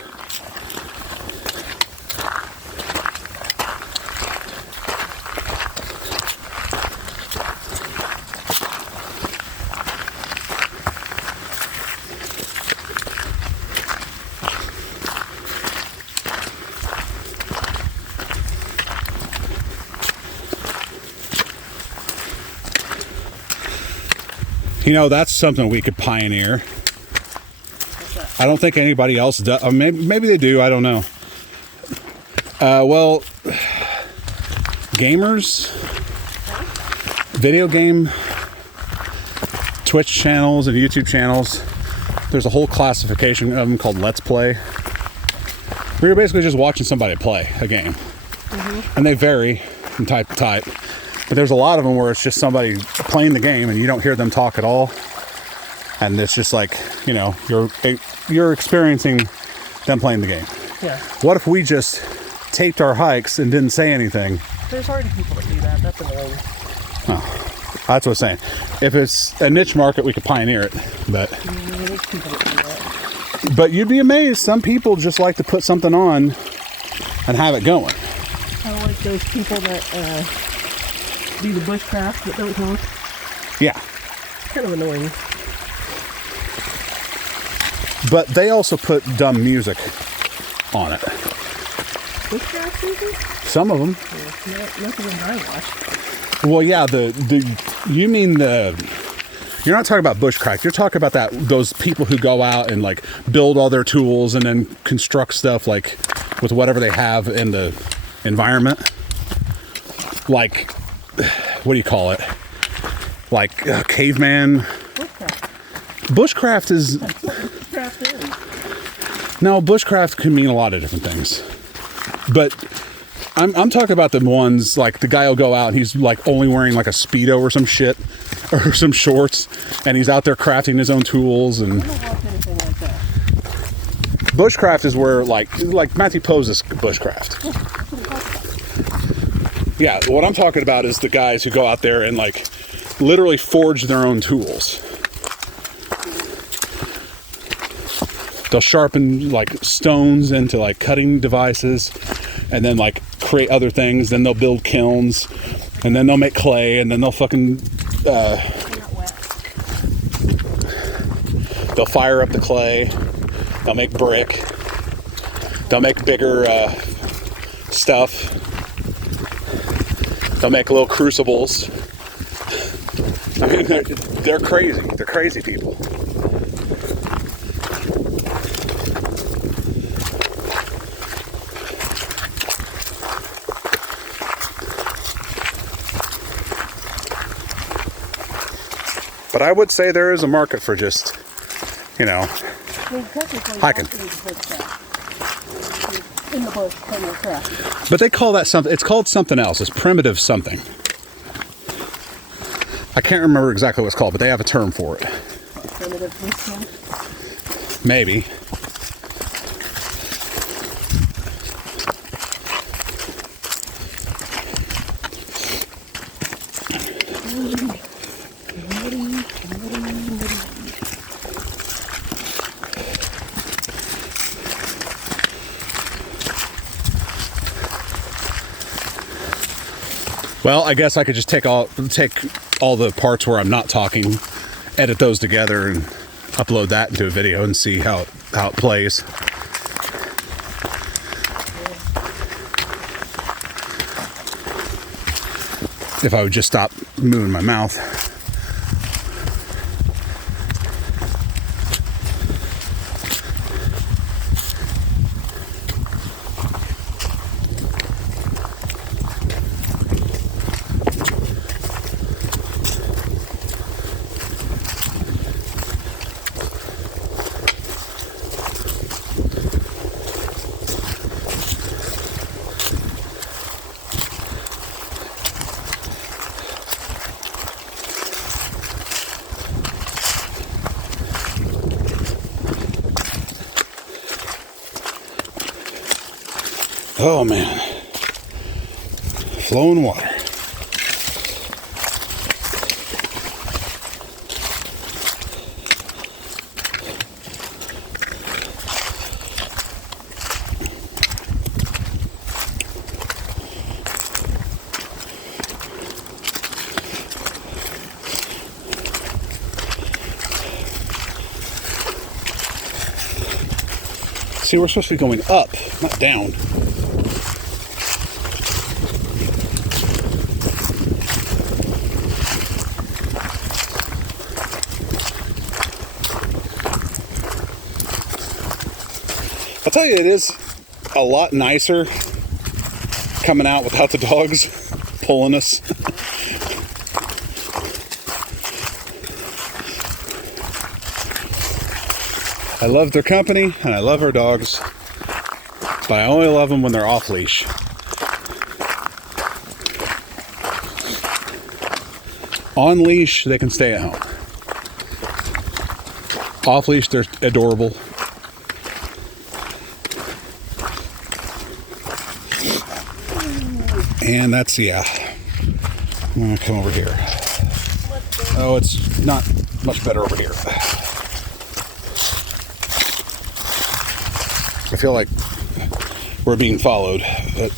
You know, that's something we could pioneer. I don't think anybody else does. Or maybe they do. I don't know. Well, gamers, video game, Twitch channels and YouTube channels, there's a whole classification of them called Let's Play. Where you're basically just watching somebody play a game. Mm-hmm. And they vary from type to type. But there's a lot of them where it's just somebody playing the game and you don't hear them talk at all. And it's just like, you know, you're experiencing them playing the game. Yeah. What if we just taped our hikes and didn't say anything? There's already people that do that. That's annoying. Oh, that's what I'm saying. If it's a niche market, we could pioneer it. But There's people that do that. But you'd be amazed. Some people just like to put something on and have it going. Kind of like those people that do the bushcraft that don't talk. Yeah. It's kind of annoying. But they also put dumb music on it. Bushcraft music? Some of them. Yeah, nothing that I watched. Well, yeah, you mean you're not talking about bushcraft. You're talking about those people who go out and like build all their tools and then construct stuff like with whatever they have in the environment. Like, what do you call it? Like caveman. Bushcraft is. That's what bushcraft is. No, bushcraft can mean a lot of different things. But I'm talking about the ones like the guy will go out and he's like only wearing like a Speedo or some shit or some shorts and he's out there crafting his own tools and. I don't watch anything like that. Bushcraft is where like Matthew Pose's bushcraft. Yeah, what I'm talking about is the guys who go out there and like literally forge their own tools. They'll sharpen like stones into like cutting devices and then like create other things. Then they'll build kilns and then they'll make clay and then they'll fucking they'll fire up the clay They'll make brick. They'll make bigger stuff. They'll make little crucibles. I mean, they're crazy. They're crazy people. But I would say there is a market for just, you know, hiking. In the bush, on your track. But they call that something, it's called something else. It's primitive something. I can't remember exactly what it's called, but they have a term for it. Primitive bush camp? Maybe. Well, I guess I could just take all the parts where I'm not talking, edit those together, and upload that into a video and see how it plays. If I would just stop moving my mouth. Oh man, flowing water. See, we're supposed to be going up, not down. I'll tell you, it is a lot nicer coming out without the dogs pulling us. I love their company and I love our dogs, but I only love them when they're off leash. On leash, they can stay at home. Off leash, they're adorable. And that's, yeah. I'm gonna come over here. Oh, it's not much better over here. I feel like we're being followed, but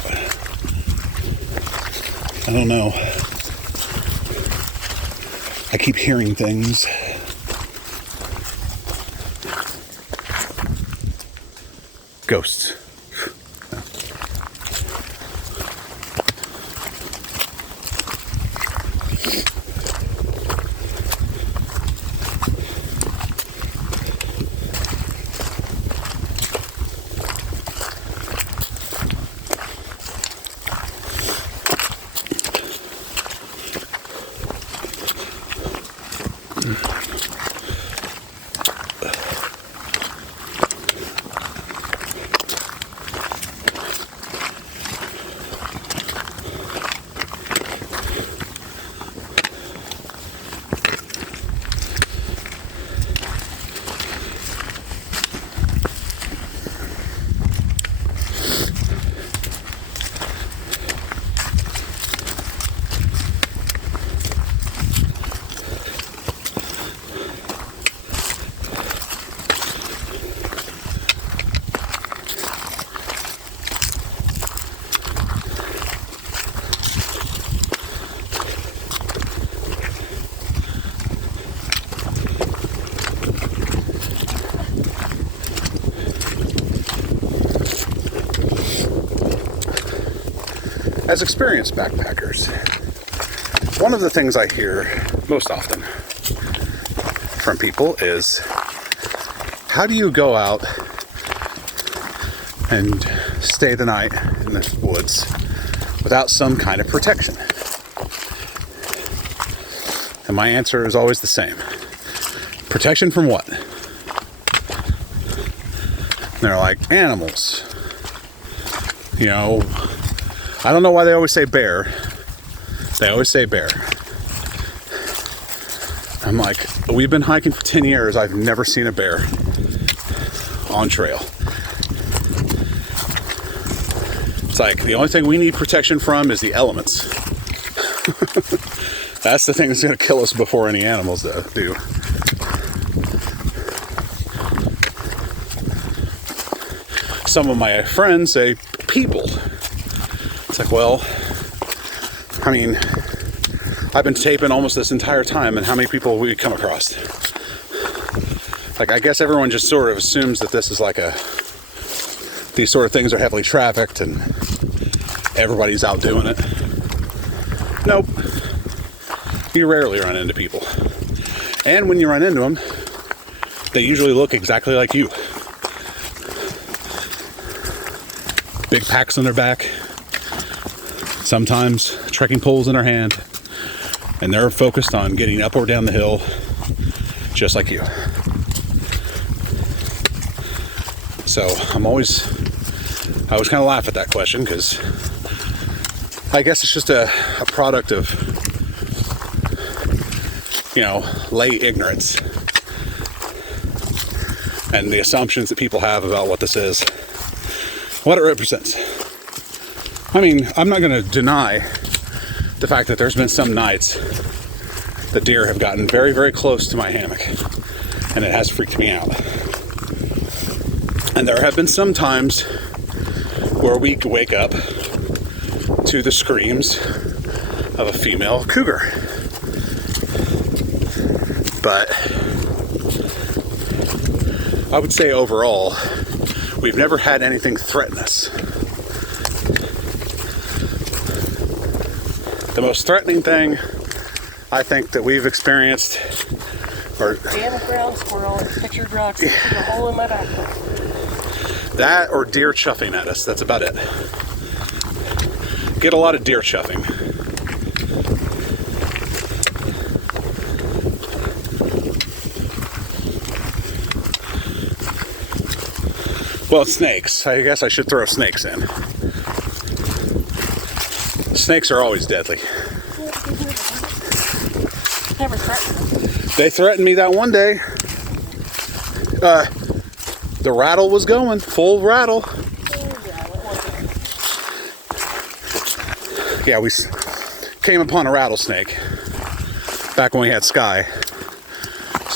I don't know. I keep hearing things. Ghosts. As experienced backpackers, one of the things I hear most often from people is, how do you go out and stay the night in the woods without some kind of protection? And my answer is always the same. Protection from what? And they're like, animals. You know, I don't know why they always say bear. They always say bear. I'm like, we've been hiking for 10 years. I've never seen a bear on trail. It's like, the only thing we need protection from is the elements. That's the thing that's going to kill us before any animals do. Some of my friends say people. It's like, well, I mean, I've been taping almost this entire time, and how many people we come across? Like, I guess everyone just sort of assumes that this is like these sort of things are heavily trafficked and everybody's out doing it. Nope. You rarely run into people. And when you run into them, they usually look exactly like you. Big packs on their back, sometimes trekking poles in their hand, and they're focused on getting up or down the hill just like you. So I always kind of laugh at that question, because I guess it's just a product of, you know, lay ignorance and the assumptions that people have about what this is, what it represents. I mean, I'm not going to deny the fact that there's been some nights that deer have gotten very, very close to my hammock, and it has freaked me out. And there have been some times where we wake up to the screams of a female cougar. But I would say overall, we've never had anything threaten us. The most threatening thing I think that we've experienced are Banana ground squirrel and pictured rocks through a hole in my backpack. that or deer chuffing at us. That's about it. Get a lot of deer chuffing. Well, snakes. I guess I should throw snakes in. Snakes are always deadly. Never threatened. They threatened me that one day. The rattle was going, full rattle. Yeah, we came upon a rattlesnake back when we had Sky.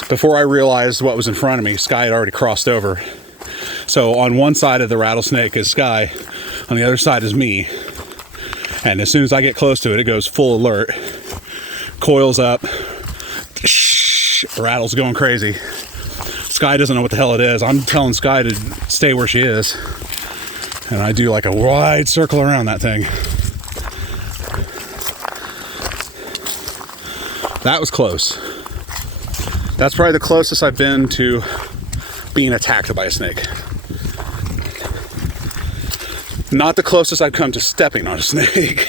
Before I realized what was in front of me, Sky had already crossed over. So on one side of the rattlesnake is Sky, on the other side is me. And as soon as I get close to it, it goes full alert, coils up, rattle's going crazy. Sky doesn't know what the hell it is. I'm telling Sky to stay where she is. And I do like a wide circle around that thing. That was close. That's probably the closest I've been to being attacked by a snake. Not the closest I've come to stepping on a snake.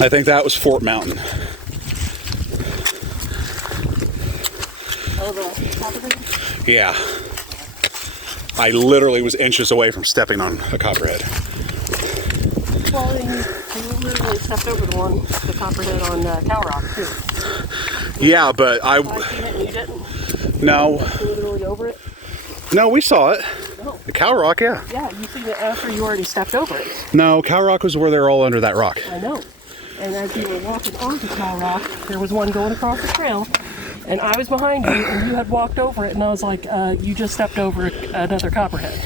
I think that was Fort Mountain. Oh, the copperhead? Yeah. I literally was inches away from stepping on a copperhead. Well, you literally stepped over the copperhead on Cow Rock, too. Yeah, but I seen it and you didn't? No. Literally over it? No, we saw it. No. The Cow Rock, yeah. Yeah, you seen it after you already stepped over it. No, Cow Rock was where they're all under that rock. I know. And as you were walking onto Cow Rock, there was one going across the trail, and I was behind you, and you had walked over it, and I was like, you just stepped over another copperhead.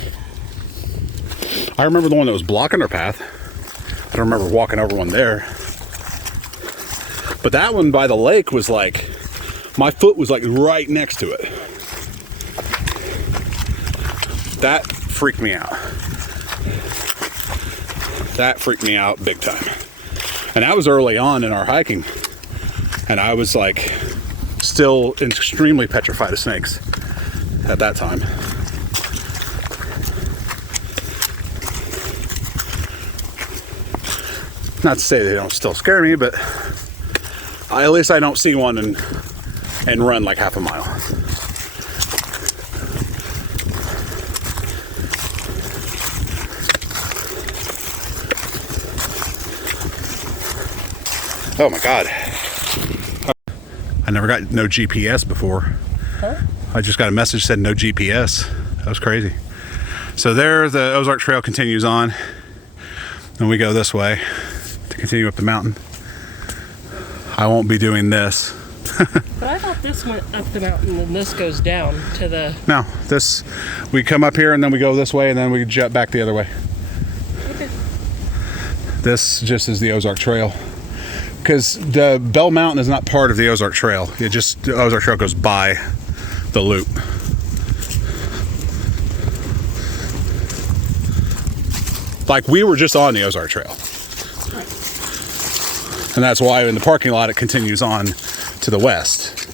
I remember the one that was blocking our path. I don't remember walking over one there. But that one by the lake was like, my foot was like right next to it. That freaked me out. That freaked me out big time. And that was early on in our hiking. And I was like still extremely petrified of snakes at that time. Not to say they don't still scare me, but at least I don't see one and run like half a mile. Oh my God. I never got no GPS before. Huh? I just got a message that said no GPS. That was crazy. So there the Ozark Trail continues on. And we go this way to continue up the mountain. I won't be doing this. But I thought this went up the mountain and this goes down to the... No, this, we come up here and then we go this way and then we jet back the other way. Okay. This just is the Ozark Trail. Because the Bell Mountain is not part of the Ozark Trail. The Ozark Trail goes by the loop. Like we were just on the Ozark Trail. And that's why in the parking lot it continues on to the west.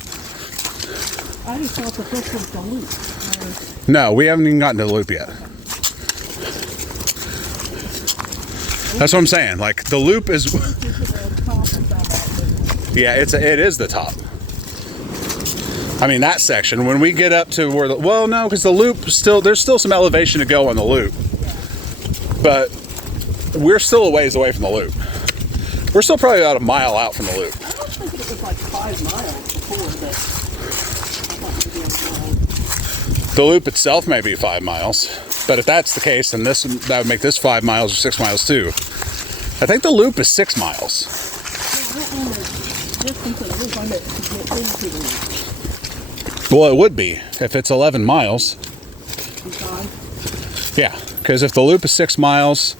I just thought that this was the loop. No, we haven't even gotten to the loop yet. That's what I'm saying. Like the loop is... Yeah, it is the top. I mean that section. When we get up to where the... Well, no, because the loop still... There's still some elevation to go on the loop. But we're still a ways away from the loop. We're still probably about a mile out from the loop. I was thinking it was like 5 miles before that. I thought maybe it was The loop itself may be 5 miles. But if that's the case, then that would make this 5 miles or 6 miles too. I think the loop is 6 miles. Yeah, I don't know the distance of the loop. I meant to get into the loop. Well, it would be if it's 11 miles. 5? Yeah, because if the loop is 6 miles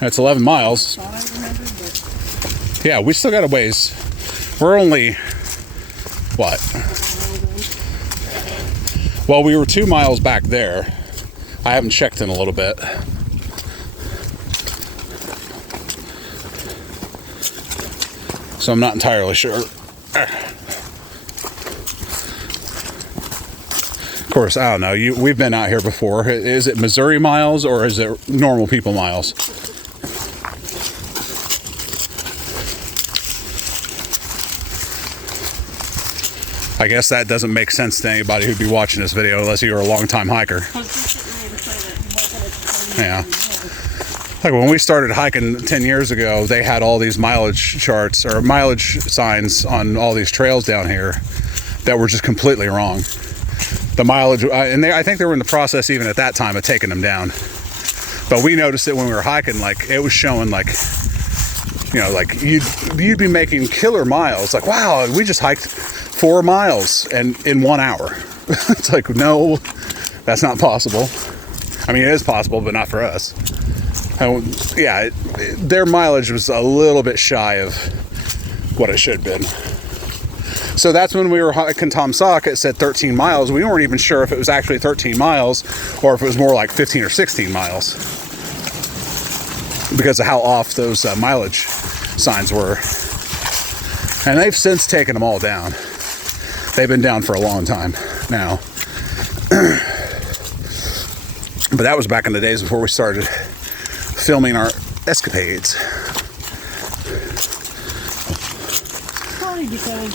and it's 11 miles, I thought I remembered, but... yeah, we still got a ways. We're only, what? Well, we were 2 miles back there. I haven't checked in a little bit. So I'm not entirely sure. Of course, I don't know. We've been out here before. Is it Missouri miles or is it normal people miles? I guess that doesn't make sense to anybody who'd be watching this video unless you're a long-time hiker. I was just getting ready to say that. You might want to Yeah. Like when we started hiking 10 years ago, they had all these mileage charts or mileage signs on all these trails down here that were just completely wrong. The mileage, and I think they were in the process even at that time of taking them down. But we noticed it when we were hiking, like it was showing like, you know, like you'd be making killer miles. Like, wow, we just hiked 4 miles and in 1 hour. It's like, no, that's not possible. I mean, it is possible, but not for us. Yeah, their mileage was a little bit shy of what it should have been. So that's when we were hiking Tom Sock. It said 13 miles. We weren't even sure if it was actually 13 miles or if it was more like 15 or 16 miles because of how off those mileage signs were. And they've since taken them all down. They've been down for a long time now. But that was back in the days before we started filming our escapades. Probably because of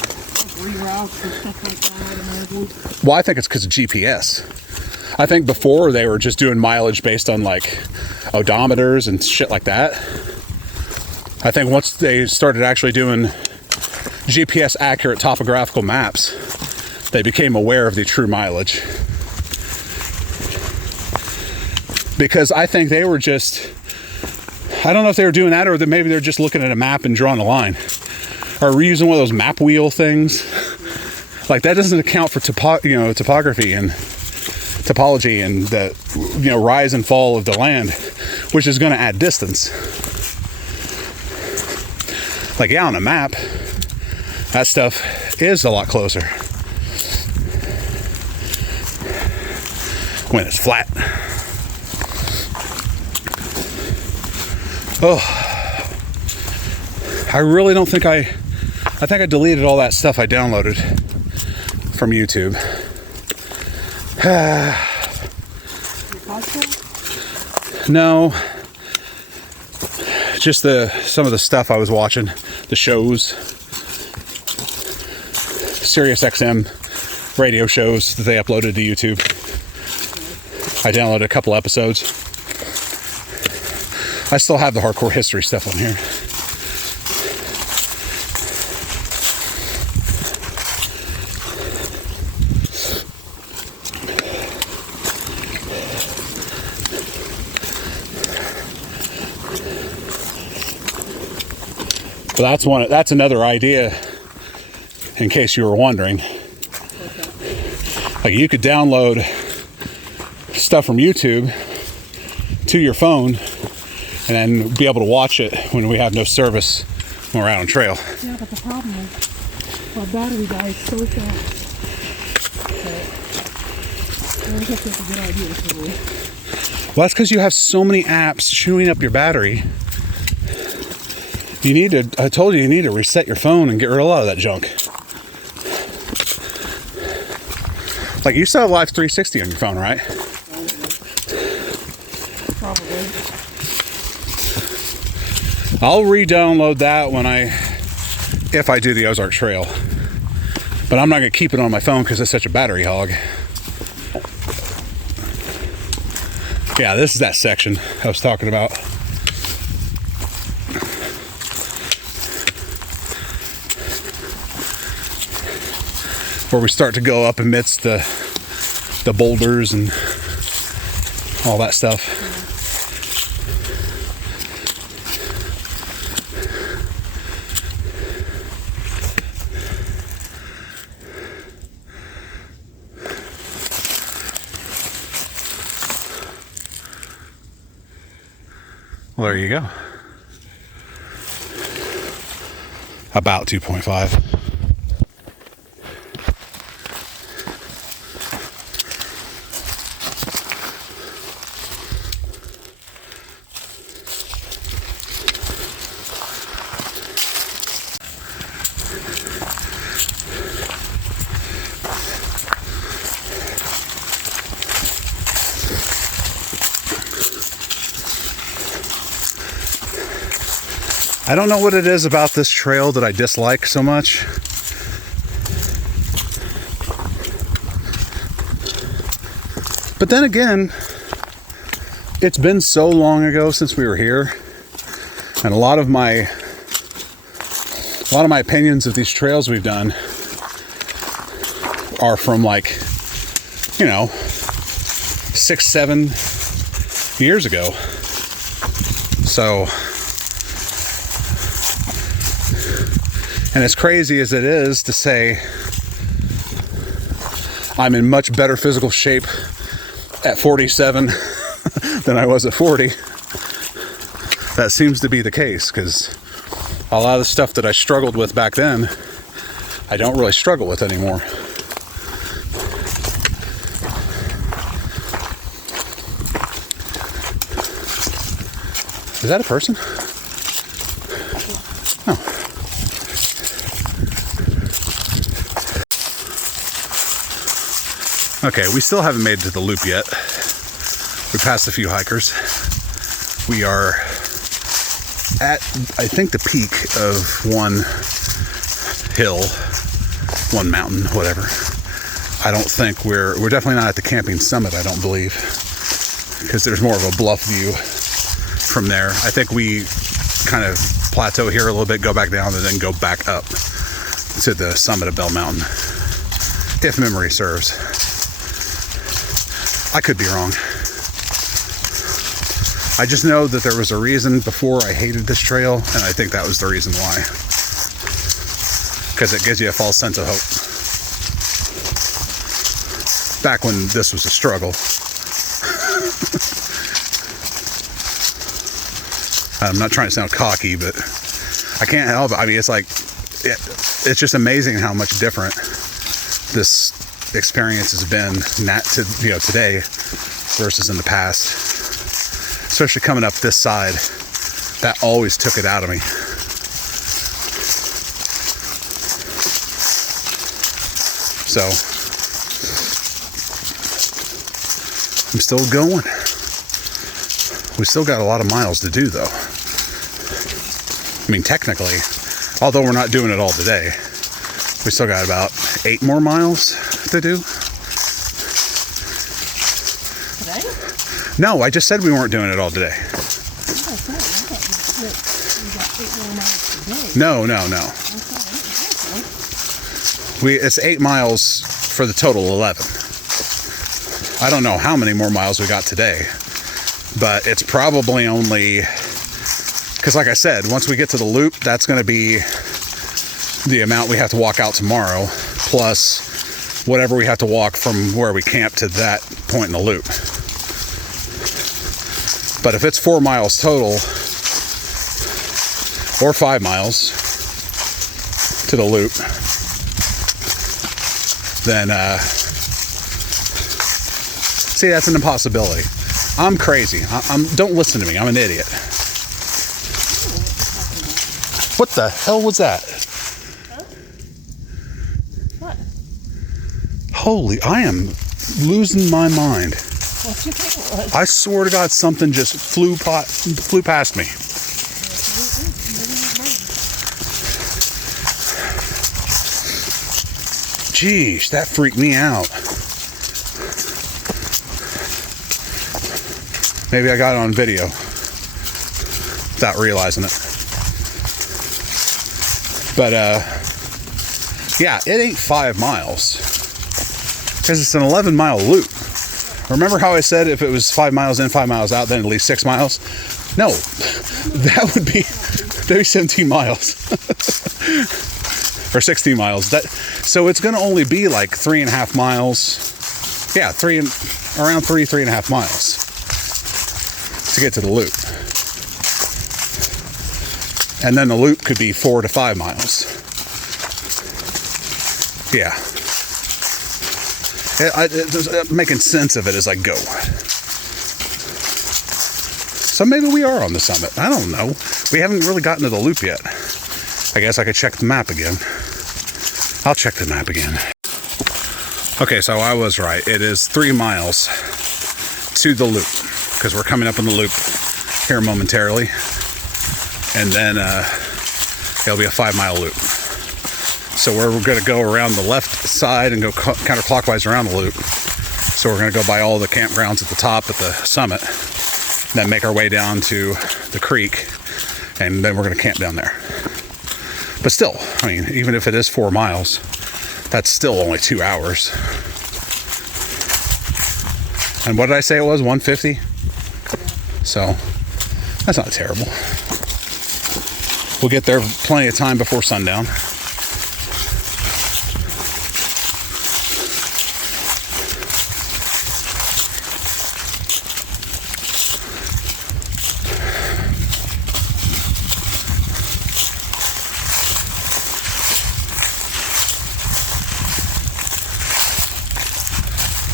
reroutes and stuff like that, I imagine. Well, I think it's because of GPS. I think before they were just doing mileage based on like odometers and shit like that. I think once they started actually doing GPS accurate topographical maps, they became aware of the true mileage. Because I think they were just, I don't know if they were doing that or that maybe they're just looking at a map and drawing a line. Or reusing one of those map wheel things. Like that doesn't account for topography and topology and the rise and fall of the land, which is going to add distance. Like yeah, on a map, that stuff is a lot closer when it's flat. Oh, I really don't think I think I deleted all that stuff I downloaded from YouTube. No, just some of the stuff I was watching, the shows, Sirius XM radio shows that they uploaded to YouTube. I downloaded a couple episodes. I still have the hardcore history stuff on here. But that's another idea, in case you were wondering. Like, you could download stuff from YouTube to your phone and then be able to watch it when we have no service when we're out on trail. Yeah, but the problem is our battery dies so fast. So I think that's a good idea for me. Well, that's because you have so many apps chewing up your battery. I told you need to reset your phone and get rid of a lot of that junk. Like, you still have Live 360 on your phone, right? Probably. I'll re-download that if I do the Ozark Trail. But I'm not going to keep it on my phone because it's such a battery hog. Yeah, this is that section I was talking about. Where we start to go up amidst the boulders and all that stuff. Well, there you go. About 2.5. I don't know what it is about this trail that I dislike so much. But then again, it's been so long ago since we were here, and a lot of my opinions of these trails we've done are from, like, 6-7 years ago. So, and as crazy as it is to say I'm in much better physical shape at 47 than I was at 40, that seems to be the case, because a lot of the stuff that I struggled with back then, I don't really struggle with anymore. Is that a person? Oh. Okay, we still haven't made it to the loop yet. We passed a few hikers. We are at, I think, the peak of one hill, one mountain, whatever. I don't think we're definitely not at the camping summit, I don't believe, because there's more of a bluff view from there. I think we kind of plateau here a little bit, go back down, and then go back up to the summit of Bell Mountain, if memory serves. I could be wrong. I just know that there was a reason before I hated this trail, and I think that was the reason why. Because it gives you a false sense of hope. Back when this was a struggle. I'm not trying to sound cocky, but I can't help it. I mean, it's like, it's just amazing how much different this experience has been today versus in the past. Especially coming up this side That always took it out of me. So I'm still going. We still got a lot of miles to do though. I mean, technically, although we're not doing it all today, we still got about 8 more miles to do. Today? No, I just said we weren't doing it all today. No. It's 8 miles for the total 11. I don't know how many more miles we got today, but it's probably only, because like I said, once we get to the loop, that's going to be the amount we have to walk out tomorrow, plus whatever we have to walk from where we camp to that point in the loop. But if it's 4 miles total, or 5 miles to the loop, then see, that's an impossibility. I'm crazy. Don't listen to me. I'm an idiot. What the hell was that? Huh? What? Holy, I am losing my mind. What you think it was? I swear to God, something just flew past me. Jeez, that freaked me out. Maybe I got it on video without realizing it. But yeah, it ain't 5 miles because it's an 11-mile loop. Remember how I said if it was 5 miles in, 5 miles out, then at least 6 miles? No, that'd be 17 miles or 16 miles. So it's going to only be like 3.5 miles. Yeah, around 3.5 miles to get to the loop. And then the loop could be 4 to 5 miles. Yeah. Making sense of it as I go. So maybe we are on the summit. I don't know. We haven't really gotten to the loop yet. I guess I could check the map again. I'll check the map again. Okay, so I was right. It is 3 miles to the loop because we're coming up on the loop here momentarily. And then it'll be a 5-mile loop. So we're going to go around the left side and go counterclockwise around the loop. So we're going to go by all the campgrounds at the top at the summit, then make our way down to the creek, and then we're going to camp down there. But still, I mean, even if it is 4 miles, that's still only 2 hours. And what did I say it was? 150? So that's not terrible. We'll get there plenty of time before sundown.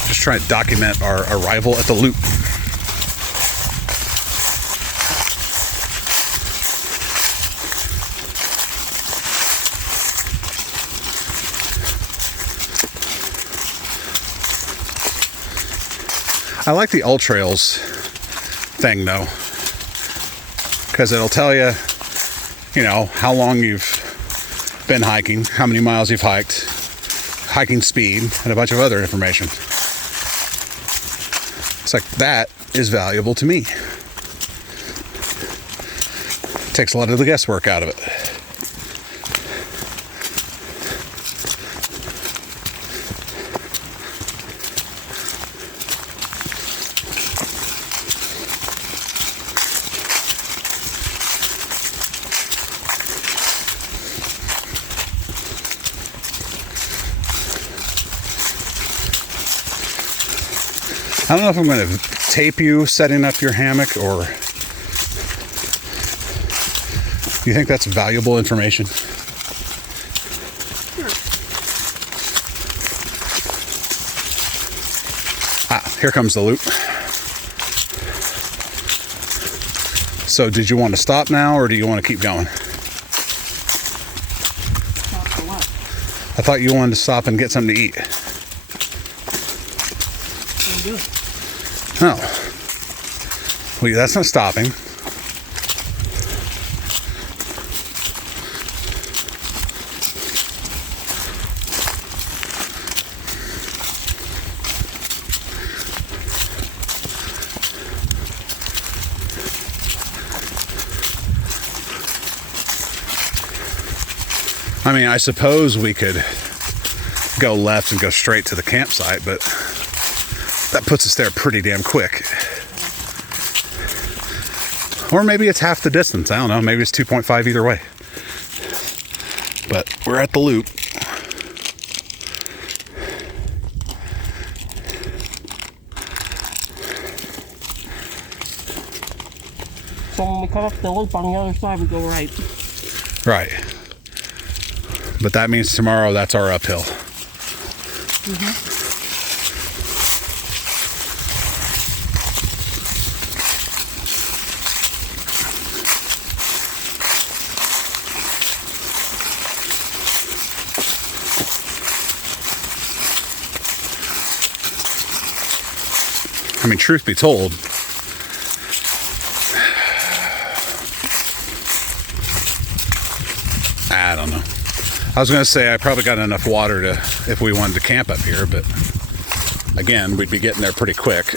Just trying to document our arrival at the loop. I like the All Trails thing though, because it'll tell you, you know, how long you've been hiking, how many miles you've hiked, hiking speed, and a bunch of other information. It's like, that is valuable to me. Takes a lot of the guesswork out of it. I don't know if I'm going to tape you setting up your hammock, or you think that's valuable information? Sure. Here comes the loop. So did you want to stop now, or do you want to keep going? Stop for what? I thought you wanted to stop and get something to eat. We'll do it. Oh. Well, that's not stopping. I mean, I suppose we could go left and go straight to the campsite, but that puts us there pretty damn quick. Or maybe it's half the distance. I don't know. Maybe it's 2.5 either way. But we're at the loop. So when we come up the loop on the other side, we go right. Right. But that means tomorrow that's our uphill. Mm-hmm. I mean, truth be told, I don't know. I was going to say I probably got enough water to, if we wanted to camp up here, but again, we'd be getting there pretty quick.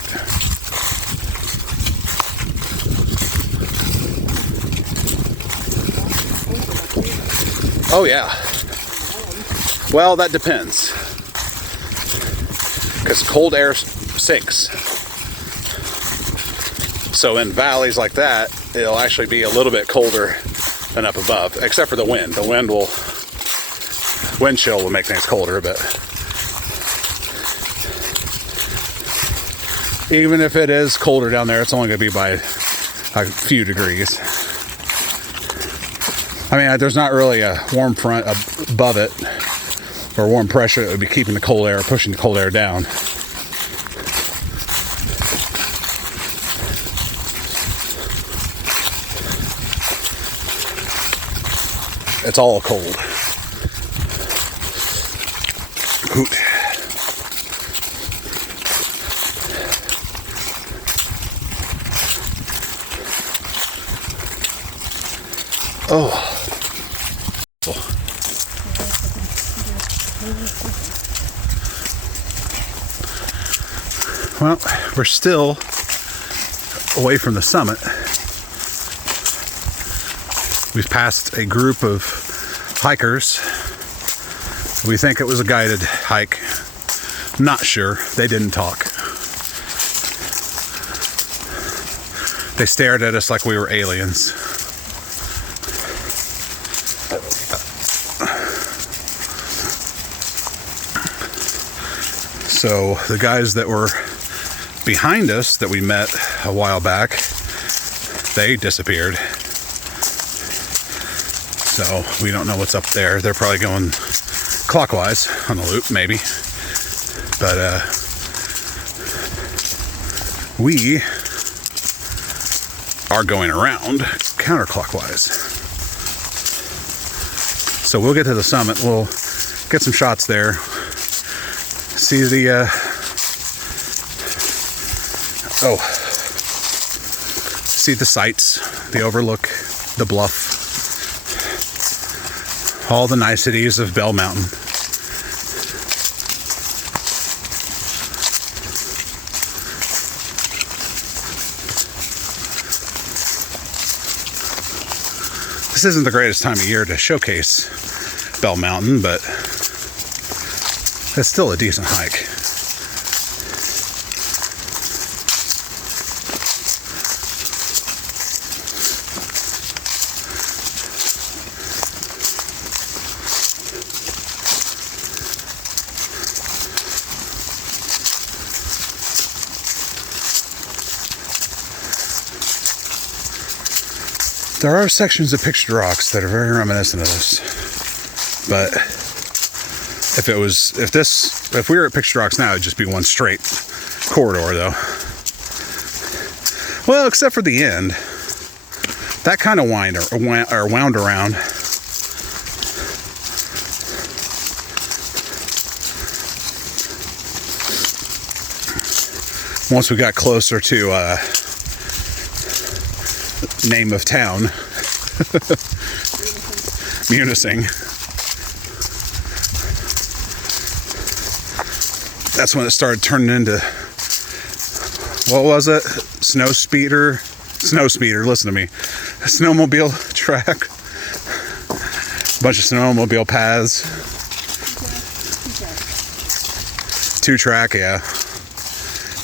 Oh yeah. Well, that depends. Because cold air sinks. So in valleys like that, it'll actually be a little bit colder than up above, except for the wind. The wind chill will make things colder, but even if it is colder down there, it's only going to be by a few degrees. I mean, there's not really a warm front above it, or warm pressure that would be keeping the cold air, pushing the cold air down. It's all cold. Hoot. Oh. Well, we're still away from the summit. We've passed a group of hikers. We think it was a guided hike. Not sure. They didn't talk. They stared at us like we were aliens. So the guys that were behind us that we met a while back, they disappeared. So we don't know what's up there. They're probably going clockwise on the loop, maybe. But we are going around counterclockwise. So we'll get to the summit. We'll get some shots there. See the see the sights, the overlook, the bluff. All the niceties of Bell Mountain. This isn't the greatest time of year to showcase Bell Mountain, but it's still a decent hike. There are sections of pictured rocks that are very reminiscent of this, but if we were at pictured rocks now, it'd just be one straight corridor, though. Well, except for the end. That kind of wound around. Once we got closer to name of town, Munising, that's when it started turning into, what was it? Snow speeder, listen to me. A snowmobile track. Bunch of snowmobile paths. 2-track, yeah.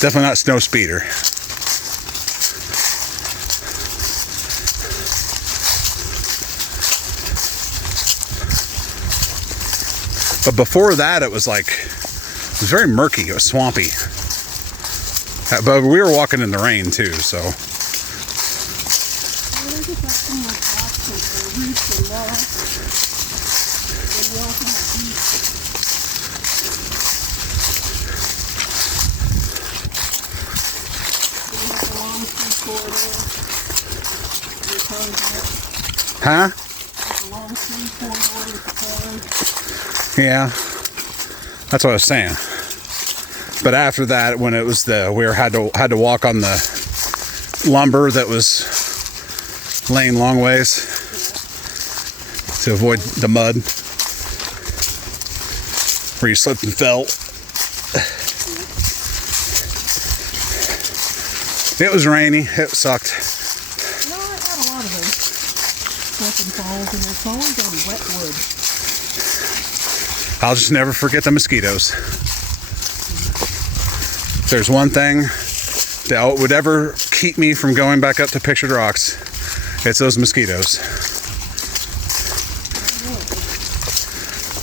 Definitely not snow speeder. But before that, it was very murky. It was swampy. But we were walking in the rain too, so. Huh? Yeah, that's what I was saying. But after that, when it was had to walk on the lumber that was laying long ways to avoid the mud, where you slipped and fell. It was rainy. It sucked. No, I had a lot of them. Slip and falls, and there's always on wet wood. I'll just never forget the mosquitoes. There's one thing that would ever keep me from going back up to Pictured Rocks. It's those mosquitoes.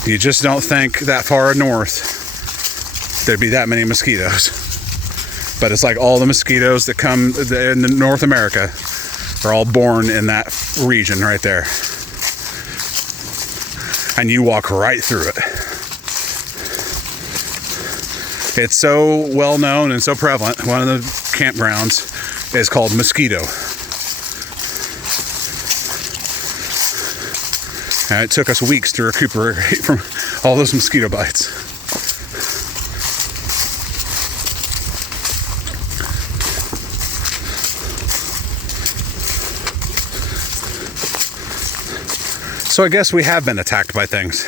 You just don't think that far north there'd be that many mosquitoes. But it's like all the mosquitoes that come in North America are all born in that region right there. And you walk right through it. It's so well known and so prevalent. One of the campgrounds is called Mosquito. And it took us weeks to recuperate from all those mosquito bites. So I guess we have been attacked by things.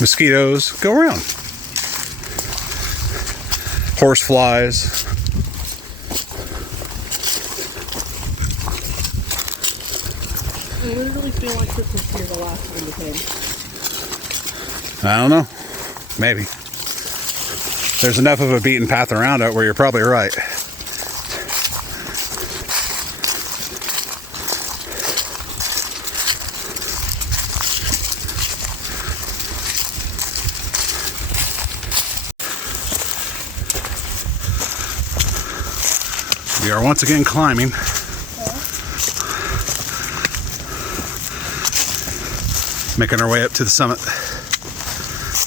Mosquitoes go around. Horse flies. I literally feel like this was here the last time we came. I don't know. Maybe. There's enough of a beaten path around it where you're probably right. We are once again climbing. Making our way up to the summit.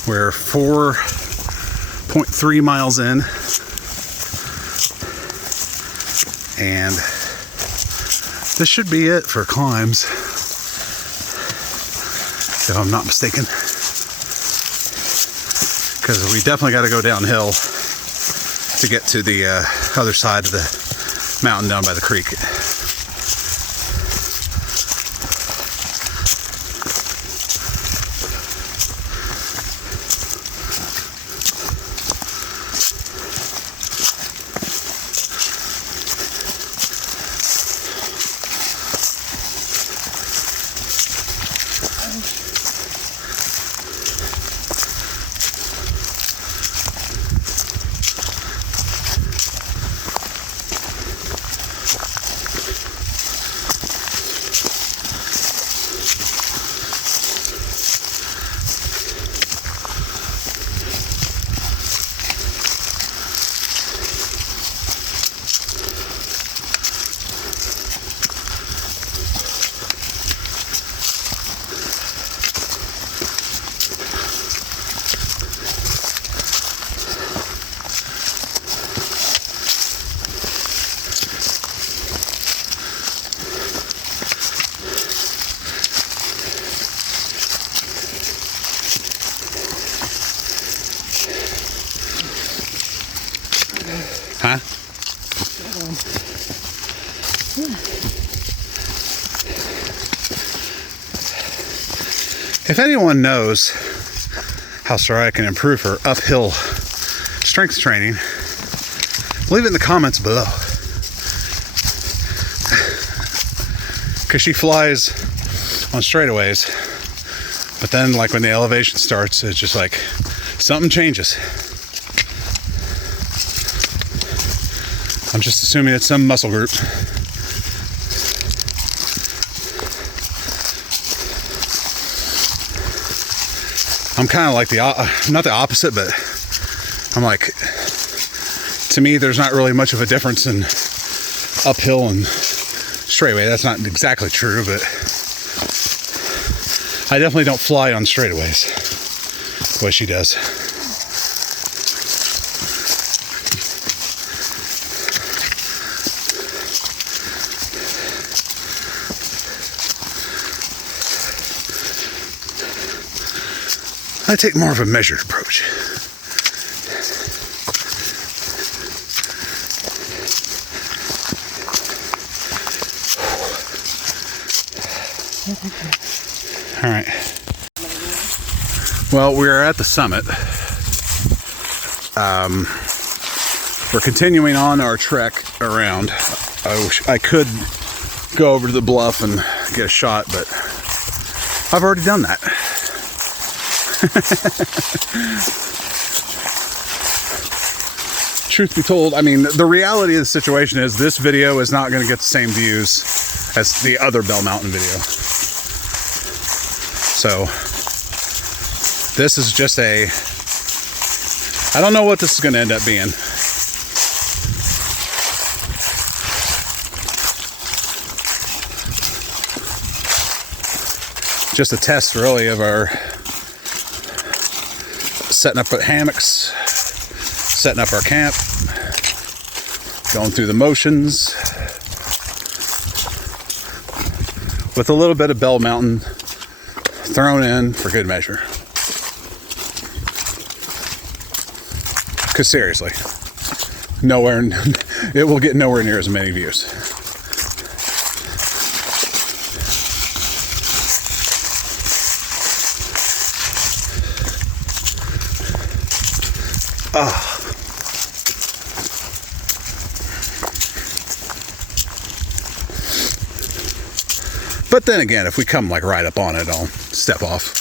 We're 4.3 miles in. And this should be it for climbs, if I'm not mistaken. Because we definitely got to go downhill to get to the other side of the mountain down by the creek. Huh? If anyone knows how Sariah can improve her uphill strength training, leave it in the comments below. Because she flies on straightaways, but then like when the elevation starts, it's just like something changes. I'm just assuming it's some muscle group. I'm kind of like not the opposite, but I'm like, to me, there's not really much of a difference in uphill and straightaway. That's not exactly true, but I definitely don't fly on straightaways the way she does. I take more of a measured approach. All right. Well, we are at the summit. We're continuing on our trek around. I wish I could go over to the bluff and get a shot, but I've already done that. Truth be told, I mean, the reality of the situation is this video is not going to get the same views as the other Bell Mountain video. So this is just I don't know what this is going to end up being. Just a test really of our setting up hammocks, setting up our camp, going through the motions with a little bit of Bell Mountain thrown in for good measure. Because seriously, it will get nowhere near as many views. But then again, if we come like right up on it, I'll step off.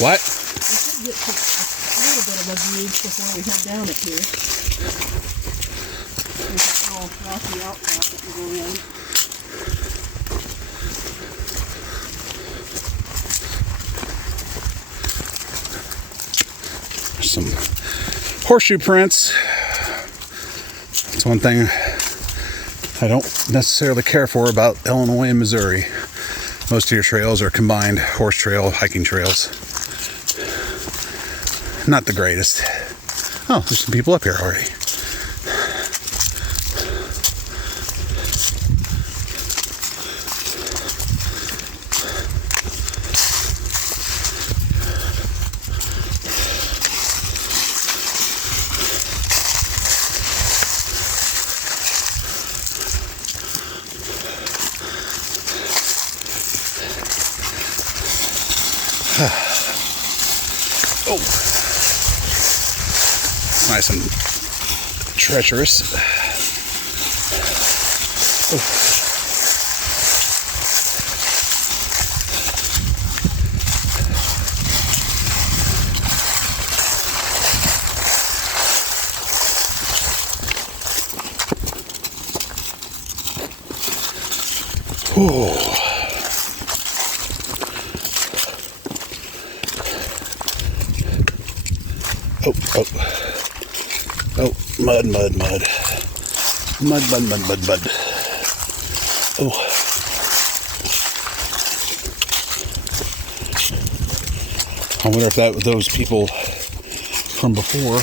What? We should get a little bit of a view before we head down it here. There's that little rocky outcrop that we're going in. Some horseshoe prints. That's one thing I don't necessarily care for about Illinois and Missouri. Most of your trails are combined horse trail, hiking trails. Not the greatest. Oh, there's some people up here already. Oh, nice and treacherous. Oh. Oh, mud. Mud. Oh. I wonder if those people from before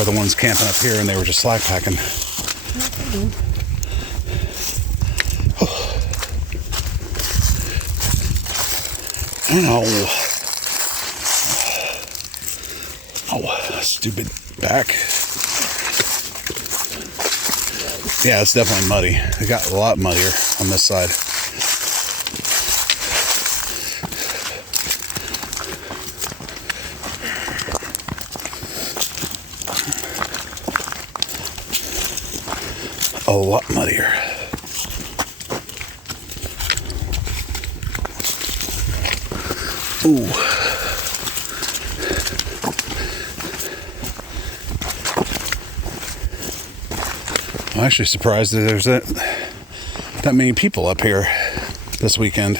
are the ones camping up here and they were just slack packing. Ow. Oh, stupid back. Yeah, it's definitely muddy. It got a lot muddier on this side. A lot muddier. Ooh. I'm actually surprised that there's that many people up here this weekend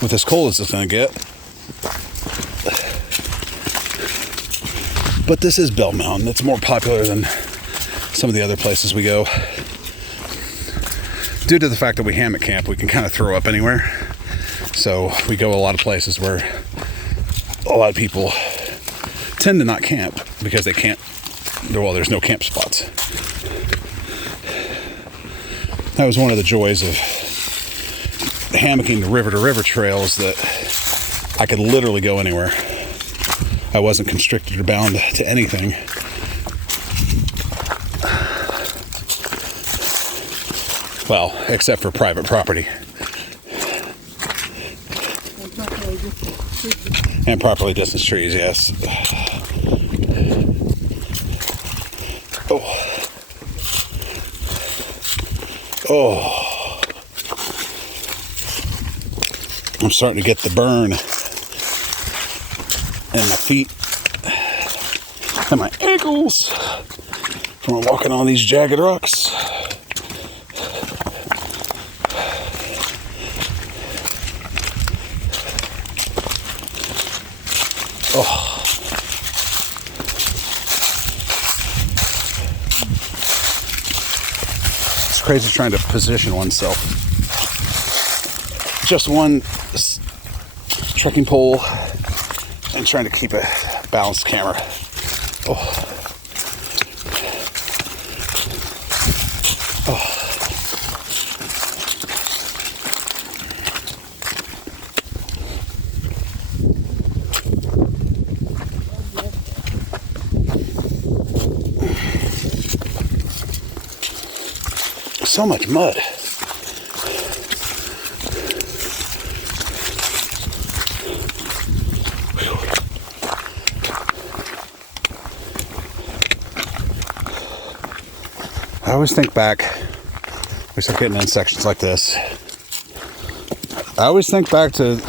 with as cold as it's going to get. But this is Bell Mountain. It's more popular than some of the other places we go. Due to the fact that we hammock camp, we can kind of throw up anywhere. So we go a lot of places where a lot of people tend to not camp because they can't, well, there's no camp spots. That was one of the joys of hammocking the river to river trails, that I could literally go anywhere. I wasn't constricted or bound to anything. Well, except for private property. And properly distanced trees, yes. Oh. Oh. I'm starting to get the burn in my feet and my ankles from walking on these jagged rocks. Oh. It's crazy trying to position oneself. Just one trekking pole and trying to keep a balanced camera. Oh. Oh. So much mud. I always think back, we start getting in sections like this. I always think back to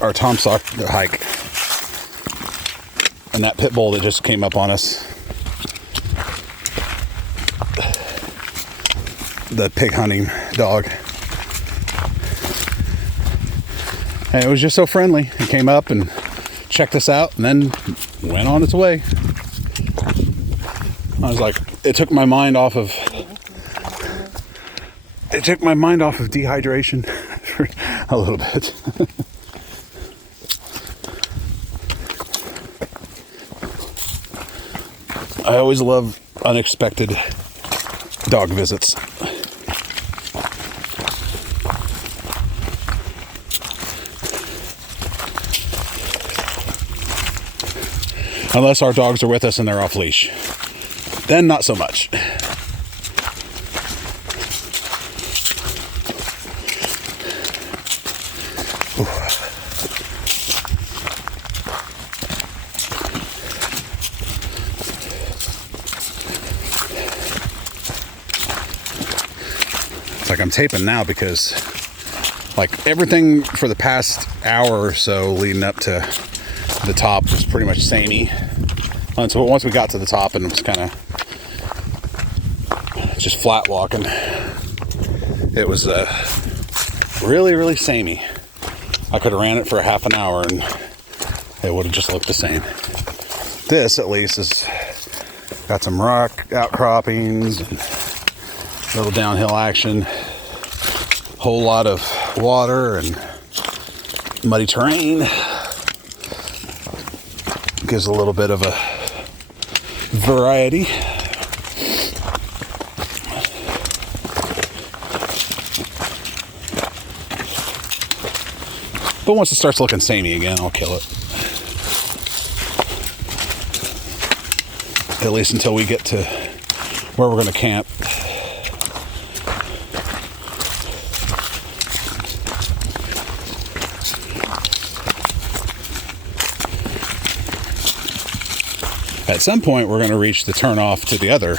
our Tom Sawyer hike and that pit bull that just came up on us. The pig hunting dog. And it was just so friendly. It came up and checked us out and then went on its way. I was like, it took my mind off of dehydration for a little bit. I always love unexpected dog visits. Unless our dogs are with us and they're off leash. Then not so much. Ooh. It's like I'm taping now because like everything for the past hour or so leading up to the top was pretty much samey. And so once we got to the top and it was kind of just flat walking, it was really, really samey. I could have ran it for a half an hour and it would have just looked the same. This at least has got some rock outcroppings and a little downhill action, whole lot of water and muddy terrain. Gives a little bit of a variety. But once it starts looking samey again, I'll kill it. At least until we get to where we're going to camp. At some point, we're going to reach the turnoff to the other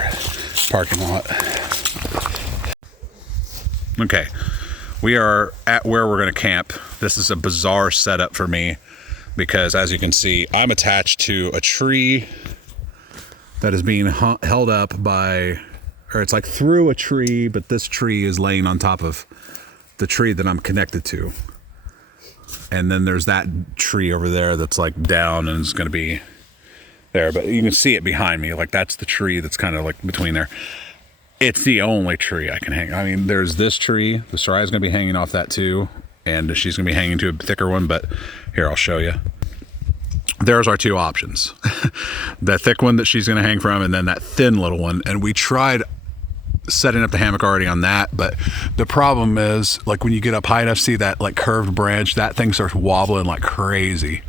parking lot. Okay, we are at where we're going to camp. This is a bizarre setup for me because, as you can see, I'm attached to a tree that is being held up by, or it's like through a tree, but this tree is laying on top of the tree that I'm connected to. And then there's that tree over there that's like down and is going to be there, but you can see it behind me. Like that's the tree that's kind of like between there. It's the only tree I can hang. I mean, there's this tree. The Sariah's going to be hanging off that too, and she's going to be hanging to a thicker one, but here, I'll show you. There's our two options. That thick one that she's going to hang from, and then that thin little one. And we tried setting up the hammock already on that, but the problem is, like when you get up high enough, see that like curved branch, that thing starts wobbling like crazy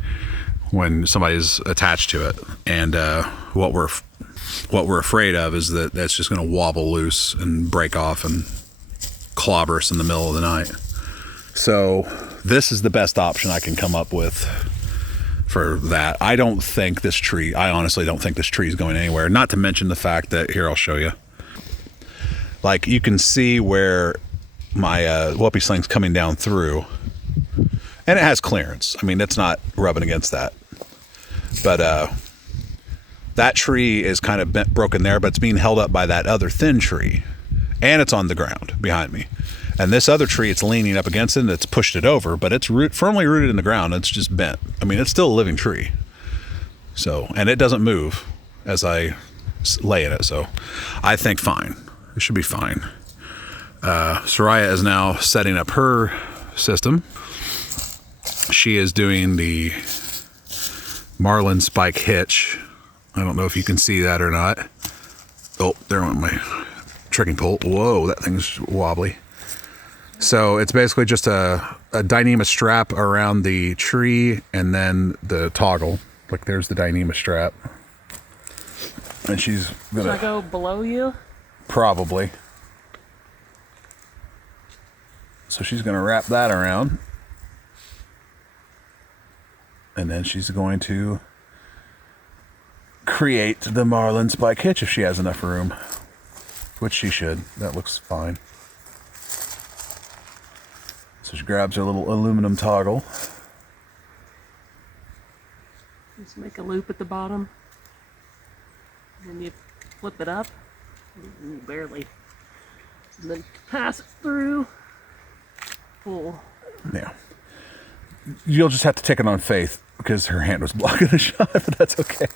when somebody's attached to it. And what we're afraid of is that that's just going to wobble loose and break off and clobber us in the middle of the night. So this is the best option I can come up with for that. I honestly don't think this tree is going anywhere. Not to mention the fact that, here, I'll show you. Like you can see where my whoopee sling's coming down through, and it has clearance. I mean, it's not rubbing against that. But that tree is kind of broken there, but it's being held up by that other thin tree, and it's on the ground behind me. And this other tree, it's leaning up against it, and it's pushed it over, but it's firmly rooted in the ground. It's just bent. I mean, it's still a living tree. So, and it doesn't move as I lay in it. So I think fine. It should be fine. Sariah is now setting up her system. She is doing the Marlin spike hitch. I don't know if you can see that or not. Oh, there went my trekking pole. Whoa, that thing's wobbly. So it's basically just a Dyneema strap around the tree and then the toggle. Like there's the Dyneema strap. And she's gonna... Should I go below you? Probably. So she's gonna wrap that around. And then she's going to create the Marlin spike hitch if she has enough room. Which she should. That looks fine. So she grabs her little aluminum toggle. Just make a loop at the bottom. And then you flip it up. Ooh, barely. And then pass it through. Pull. Yeah. You'll just have to take it on faith because her hand was blocking the shot, but that's okay.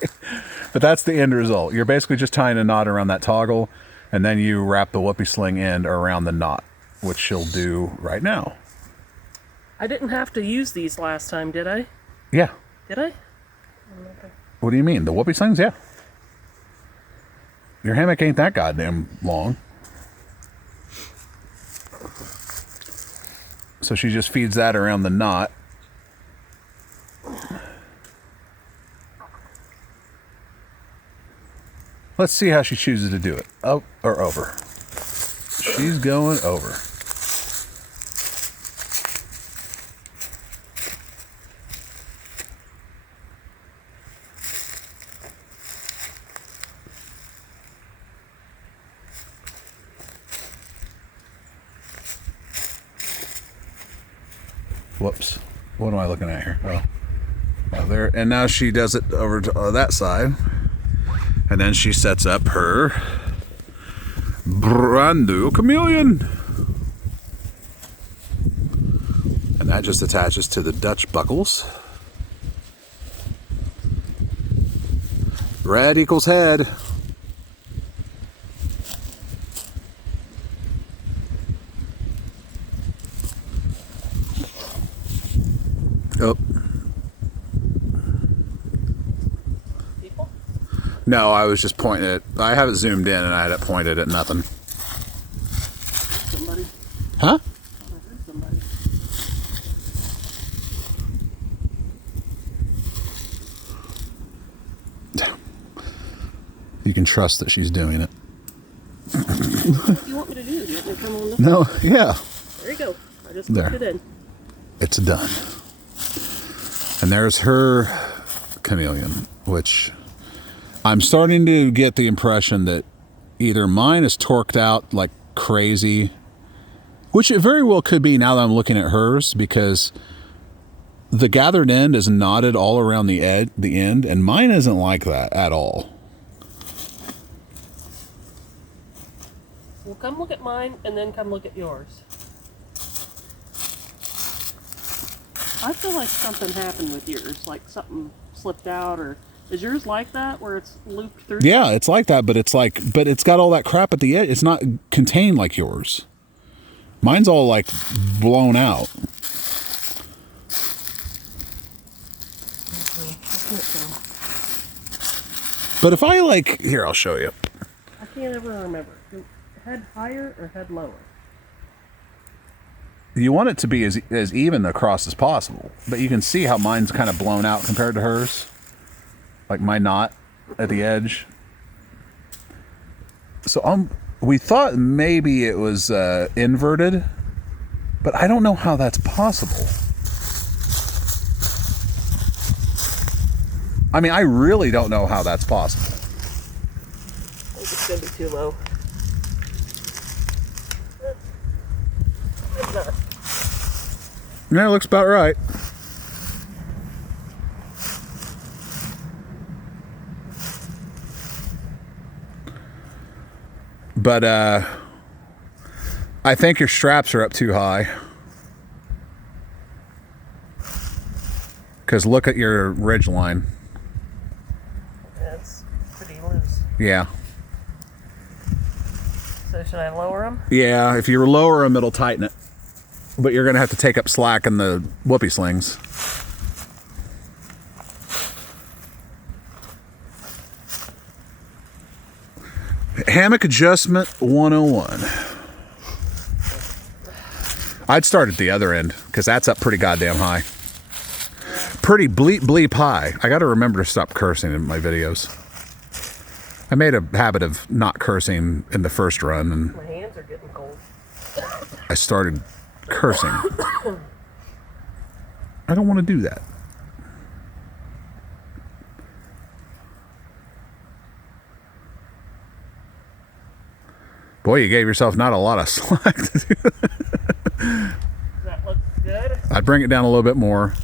But that's the end result. You're basically just tying a knot around that toggle, and then you wrap the whoopee sling end around the knot, which she'll do right now. I didn't have to use these last time, did I? Yeah. Did I? What do you mean? The whoopee slings? Yeah. Your hammock ain't that goddamn long. So she just feeds that around the knot. Let's see how she chooses to do it. Up or over. She's going over. Whoops. What am I looking at here? Oh, there. And now she does it over to that side. And then she sets up her brand new chameleon. And that just attaches to the Dutch buckles. Red equals head. Oh. No, I was just pointing it. I have it zoomed in and I had it pointed at nothing. Somebody. Huh? I heard somebody. can trust that she's doing it. What do you want me to do? Do you want me to come on this? No, yeah. There you go. I just put it in. It's done. And there's her chameleon, which I'm starting to get the impression that either mine is torqued out like crazy, which it very well could be now that I'm looking at hers, because the gathered end is knotted all around the end, and mine isn't like that at all. Well, come look at mine and then come look at yours. I feel like something happened with yours, like something slipped out, or is yours like that where it's looped through? Yeah, it's like that, but it's got all that crap at the edge. It's not contained like yours. Mine's all like blown out. But if I here, I'll show you. I can't ever remember. Head higher or head lower? You want it to be as even across as possible, but you can see how mine's kind of blown out compared to hers. Like my knot at the edge. So we thought maybe it was inverted, but I don't know how that's possible. I mean, I really don't know how that's possible. I think it's going to be too low. It's not. Yeah, it looks about right. But I think your straps are up too high. Because look at your ridge line. That's pretty loose. Yeah. So should I lower them? Yeah, if you lower them, it'll tighten it. But you're going to have to take up slack in the whoopee slings. Hammock adjustment 101. I'd start at the other end because that's up pretty goddamn high. Pretty bleep high. I got to remember to stop cursing in my videos. I made a habit of not cursing in the first run, and My hands are getting cold. I started cursing. I don't want to do that. Boy, you gave yourself not a lot of slack to do that. Does that look good? I'd bring it down a little bit more.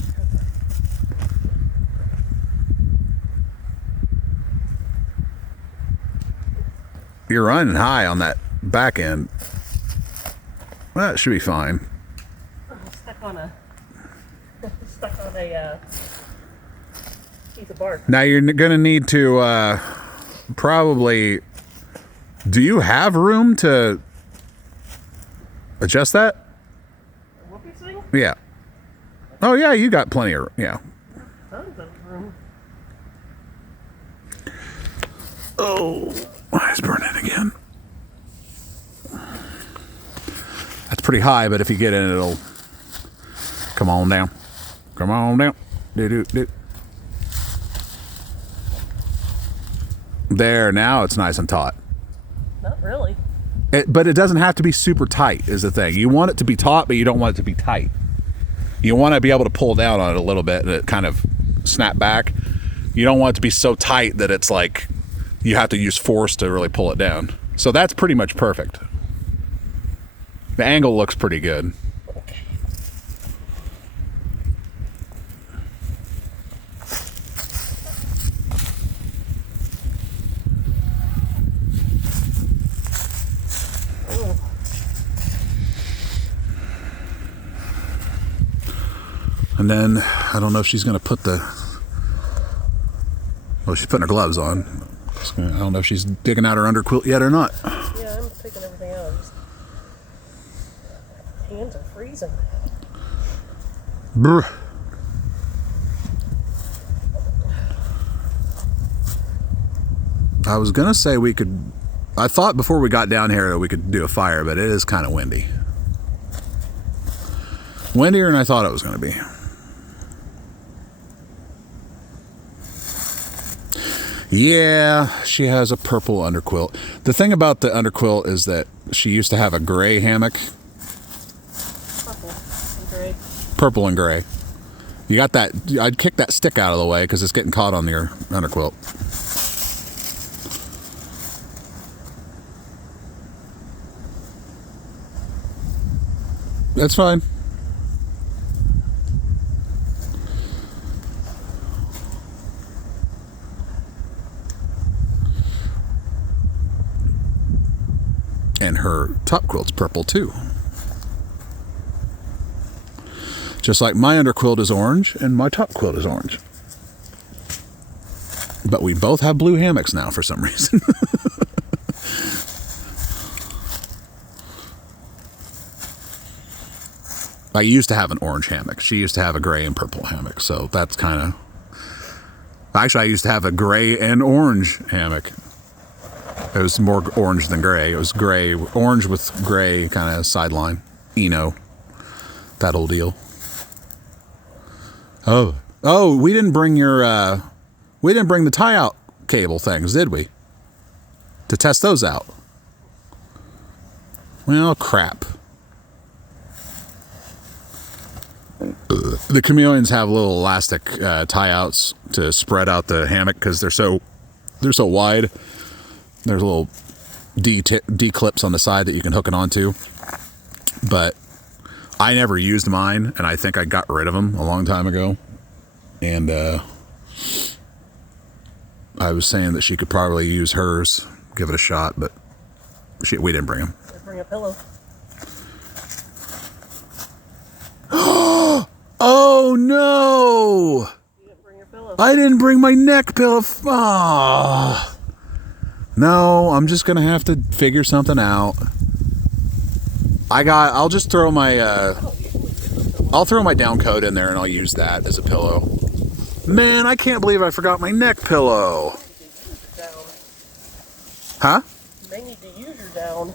You're running high on that back end. Well, that should be fine. I'm stuck on a piece of bark. Now you're going to need to probably... Do you have room to adjust that? Whoopee thing? Yeah. Oh, yeah, you got plenty of... Yeah. Tons of room. Oh, it's burning again. That's pretty high, but if you get in, it'll come on down. Come on down. Do. There, now it's nice and taut. Not really. But it doesn't have to be super tight, is the thing. You want it to be taut, but you don't want it to be tight. You want to be able to pull down on it a little bit and it kind of snap back. You don't want it to be so tight that it's like you have to use force to really pull it down. So that's pretty much perfect. The angle looks pretty good. And then, I don't know if she's going to put the... Well, she's putting her gloves on. I don't know if she's digging out her underquilt yet or not. Yeah, I'm taking everything out. Hands are freezing. Brr. I was going to say we could... I thought before we got down here that we could do a fire, but it is kind of windy. Windier than I thought it was going to be. Yeah, she has a purple underquilt. The thing about the underquilt is that she used to have a gray hammock. Purple and gray. Purple and gray. You got that. I'd kick that stick out of the way because it's getting caught on your underquilt. That's fine. And her top quilt's purple too. Just like my underquilt is orange and my top quilt is orange. But we both have blue hammocks now for some reason. I used to have an orange hammock. She used to have a gray and purple hammock. So that's kind of... Actually, I used to have a gray and orange hammock. It was more orange than gray. It was gray, orange with gray kind of sideline. That old deal. Oh, we didn't bring the tie out cable things, did we? To test those out. Well, crap. The chameleons have little elastic tie outs to spread out the hammock because they're so wide. There's little D clips on the side that you can hook it onto. But I never used mine, and I think I got rid of them a long time ago. And I was saying that she could probably use hers, give it a shot, but we didn't bring them. Bring a pillow. Oh no! You didn't bring your pillow. I didn't bring my neck pillow. Oh. No, I'm just gonna have to figure something out. I'll just throw my I'll throw my down coat in there and I'll use that as a pillow. Man, I can't believe I forgot my neck pillow. Huh? You may need to use your down.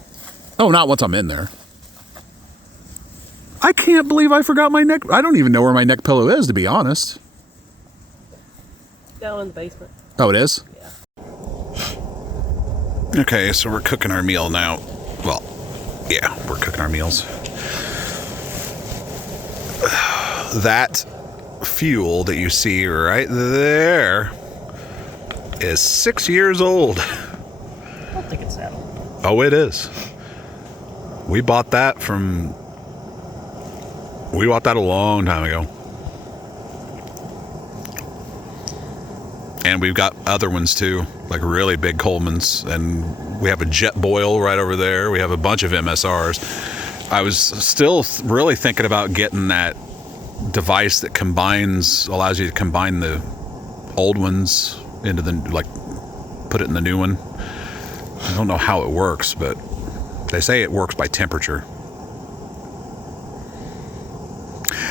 Oh, not once I'm in there. I can't believe I forgot my neck. I don't even know where my neck pillow is, to be honest. Down in the basement. Oh, it is? Yeah. Okay, so we're cooking our meal now. Well, yeah, we're cooking our meals. That fuel that you see right there is 6 years old. I don't think it's that old. Oh, it is. We bought that a long time ago. And we've got other ones too, like really big Colemans, and we have a jet boil right over there. We have a bunch of MSRs. I was still really thinking about getting that device that allows you to combine the old ones into put it in the new one. I don't know how it works, but they say it works by temperature.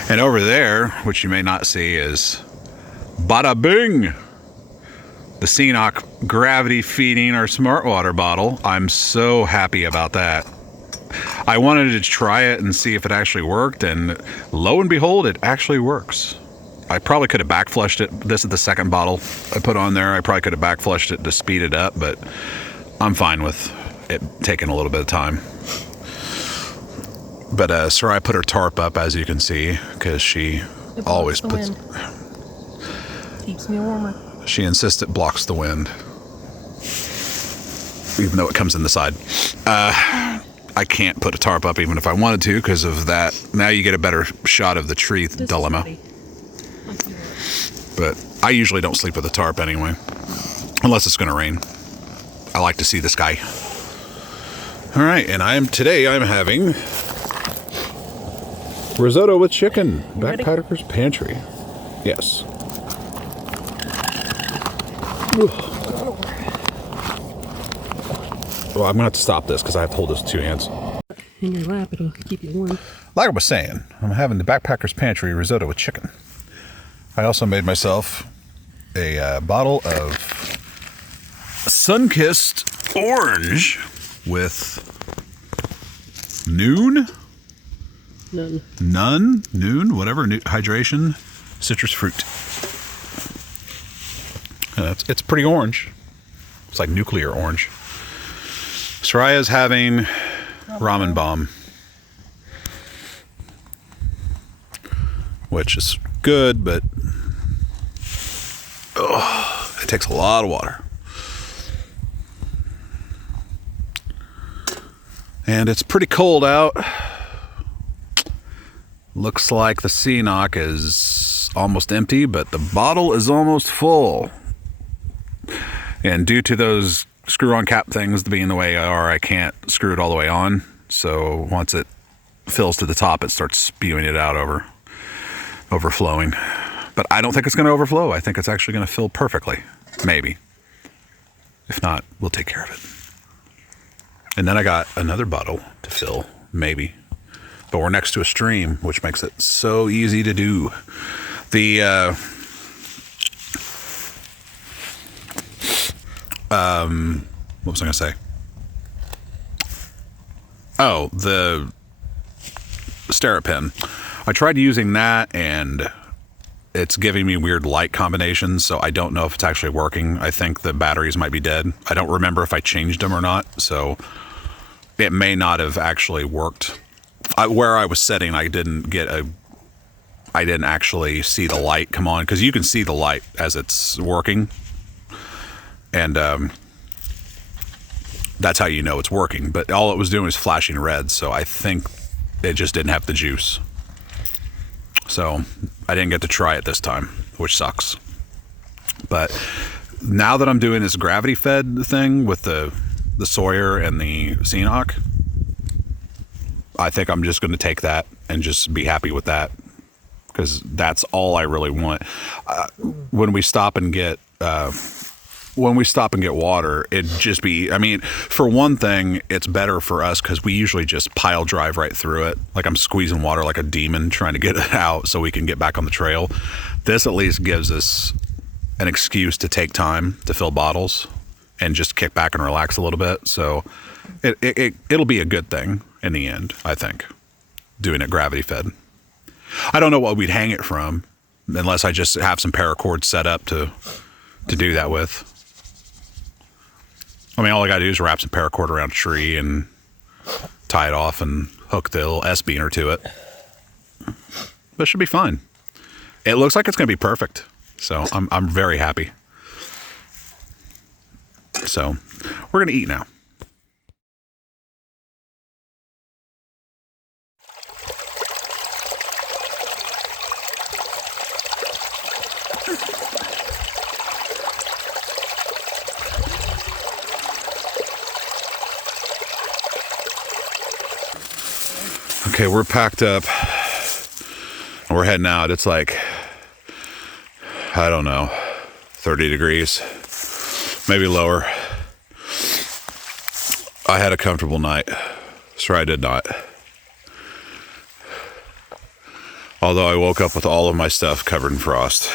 And over there, which you may not see, is bada bing! The Ceenoc gravity feeding our smart water bottle. I'm so happy about that. I wanted to try it and see if it actually worked, and lo and behold, it actually works. I probably could have backflushed it. This is the second bottle I put on there. I probably could have backflushed it to speed it up, but I'm fine with it taking a little bit of time. But Sariah put her tarp up, as you can see, because she always puts... Keeps me warmer. She insists it blocks the wind, even though it comes in the side. I can't put a tarp up even if I wanted to because of that. Now you get a better shot of the tree dilemma. But I usually don't sleep with a tarp anyway, unless it's going to rain. I like to see the sky. All right, and today I'm having risotto with chicken. Backpacker's Pantry. Yes. Well, I'm going to have to stop this because I have to hold this with 2 hands. In your lap, it'll keep you warm. Like I was saying, I'm having the Backpacker's Pantry risotto with chicken. I also made myself a bottle of sun-kissed orange with noon, hydration, citrus fruit. It's pretty orange. It's like nuclear orange. Sariah's having ramen bomb, which is good, but it takes a lot of water. And it's pretty cold out. Looks like the CNOC is almost empty, but the bottle is almost full. And due to those screw-on cap things being the way they are, I can't screw it all the way on. So once it fills to the top, it starts spewing it out overflowing. But I don't think it's going to overflow. I think it's actually going to fill perfectly. Maybe. If not, we'll take care of it. And then I got another bottle to fill, maybe. But we're next to a stream, which makes it so easy to do. What was I going to say? Oh, the Starrett pen. I tried using that, and it's giving me weird light combinations, so I don't know if it's actually working. I think the batteries might be dead. I don't remember if I changed them or not, so it may not have actually worked. Where I was setting, I didn't actually see the light come on, because you can see the light as it's working, and that's how you know it's working. But all it was doing was flashing red, so I think it just didn't have the juice. So I didn't get to try it this time, which sucks. But now that I'm doing this gravity fed thing with the Sawyer and the CNOC, I think I'm just going to take that and just be happy with that, because that's all I really want. When we stop and get water, it'd just be, I mean, for one thing, it's better for us because we usually just pile drive right through it. Like I'm squeezing water like a demon trying to get it out so we can get back on the trail. This at least gives us an excuse to take time to fill bottles and just kick back and relax a little bit. So it'll be a good thing in the end, I think, doing it gravity fed. I don't know what we'd hang it from, unless I just have some paracord set up to do that with. I mean, all I got to do is wrap some paracord around a tree and tie it off and hook the little S-beaner to it. But it should be fine. It looks like it's going to be perfect. So I'm very happy. So we're going to eat now. Okay, we're packed up. We're heading out. It's like, I don't know, 30 degrees, maybe lower. I had a comfortable night. Sariah did not. Although I woke up with all of my stuff covered in frost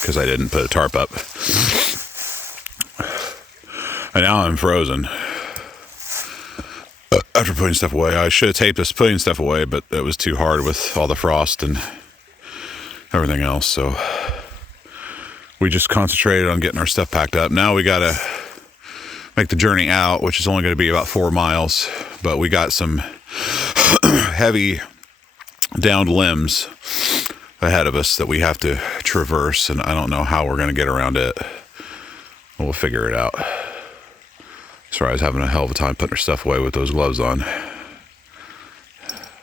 because I didn't put a tarp up. And now I'm frozen. After putting stuff away, I should have taped this putting stuff away, but it was too hard with all the frost and everything else. So we just concentrated on getting our stuff packed up. Now we got to make the journey out, which is only going to be about 4 miles, but we got some heavy downed limbs ahead of us that we have to traverse, and I don't know how we're going to get around it. We'll figure it out. Sorry, I was having a hell of a time putting her stuff away with those gloves on.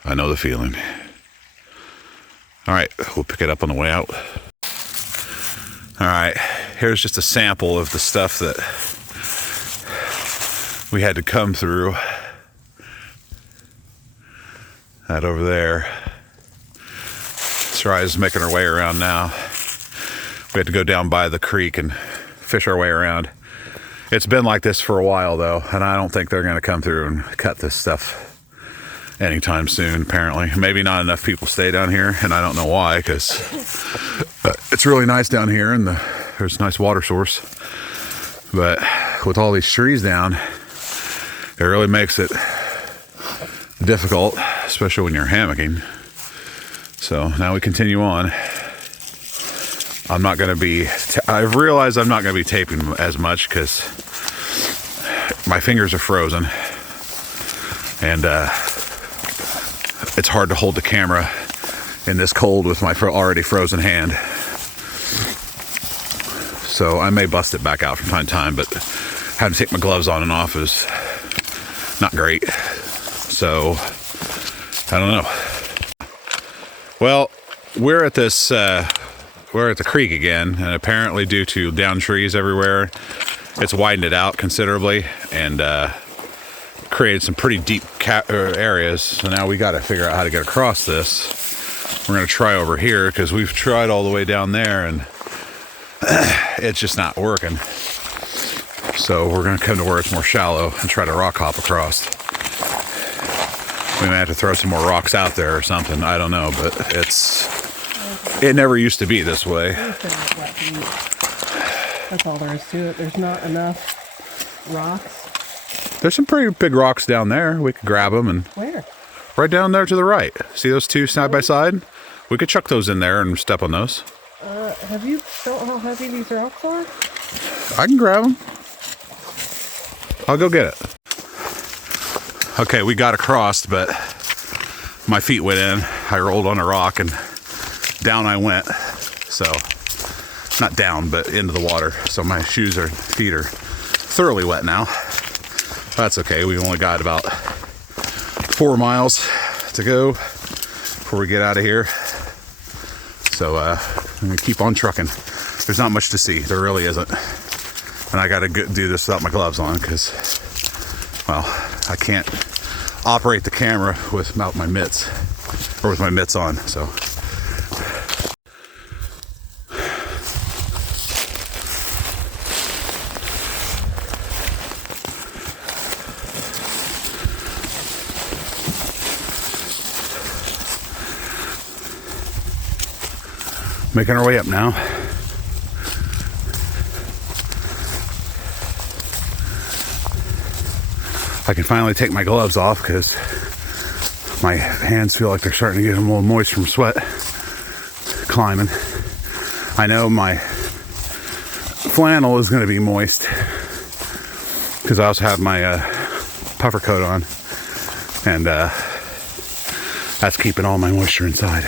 I know the feeling. All right, we'll pick it up on the way out. All right, here's just a sample of the stuff that we had to come through. That over there. Sariah's making her way around now. We had to go down by the creek and fish our way around. It's been like this for a while though, and I don't think they're going to come through and cut this stuff anytime soon, apparently. Maybe not enough people stay down here, and I don't know why, because it's really nice down here and there's a nice water source. But with all these trees down, it really makes it difficult, especially when you're hammocking. So now we continue on. I'm not going to be, I've realized I'm not going to be taping as much because my fingers are frozen. And it's hard to hold the camera in this cold with my already frozen hand. So I may bust it back out from time to time, but having to take my gloves on and off is not great. So I don't know. Well, we're at this, we're at the creek again, and apparently due to down trees everywhere, it's widened it out considerably and created some pretty deep areas. So now we got to figure out how to get across this. We're going to try over here because we've tried all the way down there and it's just not working. So we're going to come to where it's more shallow and try to rock hop across. We may have to throw some more rocks out there or something. I don't know, but it never used to be this way. That's all there is to it. There's not enough rocks. There's some pretty big rocks down there. We could grab them and... Where? Right down there to the right. See those two side by side? We could chuck those in there and step on those. Have you felt how heavy these rocks are? I can grab them. I'll go get it. Okay, we got across, but my feet went in. I rolled on a rock and down I went. So, not down, but into the water. So my feet are thoroughly wet now. That's okay. We only got about 4 miles to go before we get out of here. So I'm gonna keep on trucking. There's not much to see. There really isn't. And I gotta do this without my gloves on because, well, I can't operate the camera without my mitts or with my mitts on. So. Making our way up now. I can finally take my gloves off because my hands feel like they're starting to get a little moist from sweat climbing. I know my flannel is going to be moist because I also have my puffer coat on, and that's keeping all my moisture inside.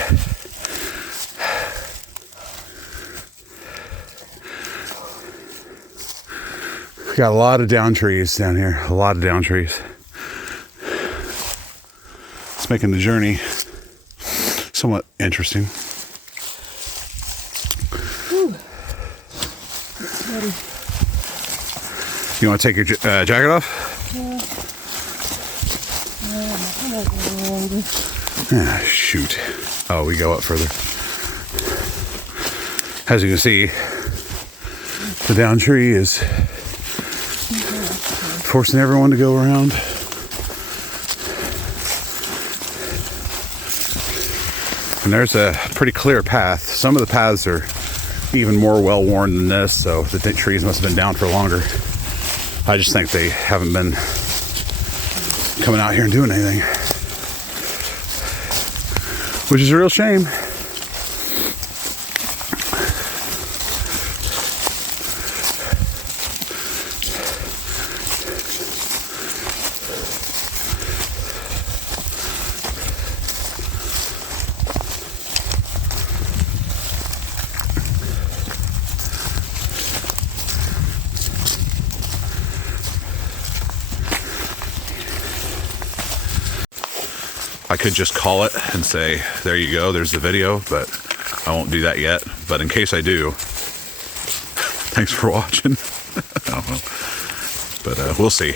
We got a lot of down trees down here, a lot of down trees. It's making the journey somewhat interesting. Ooh. You want to take your jacket off? Ah, shoot. Oh, we go up further. As you can see, the down tree is forcing everyone to go around. And there's a pretty clear path. Some of the paths are even more well-worn than this, so the trees must have been down for longer. I just think they haven't been coming out here and doing anything, which is a real shame. I could just call it and say, there you go, there's the video, but I won't do that yet. But in case I do, thanks for watching. I don't know. But we'll see.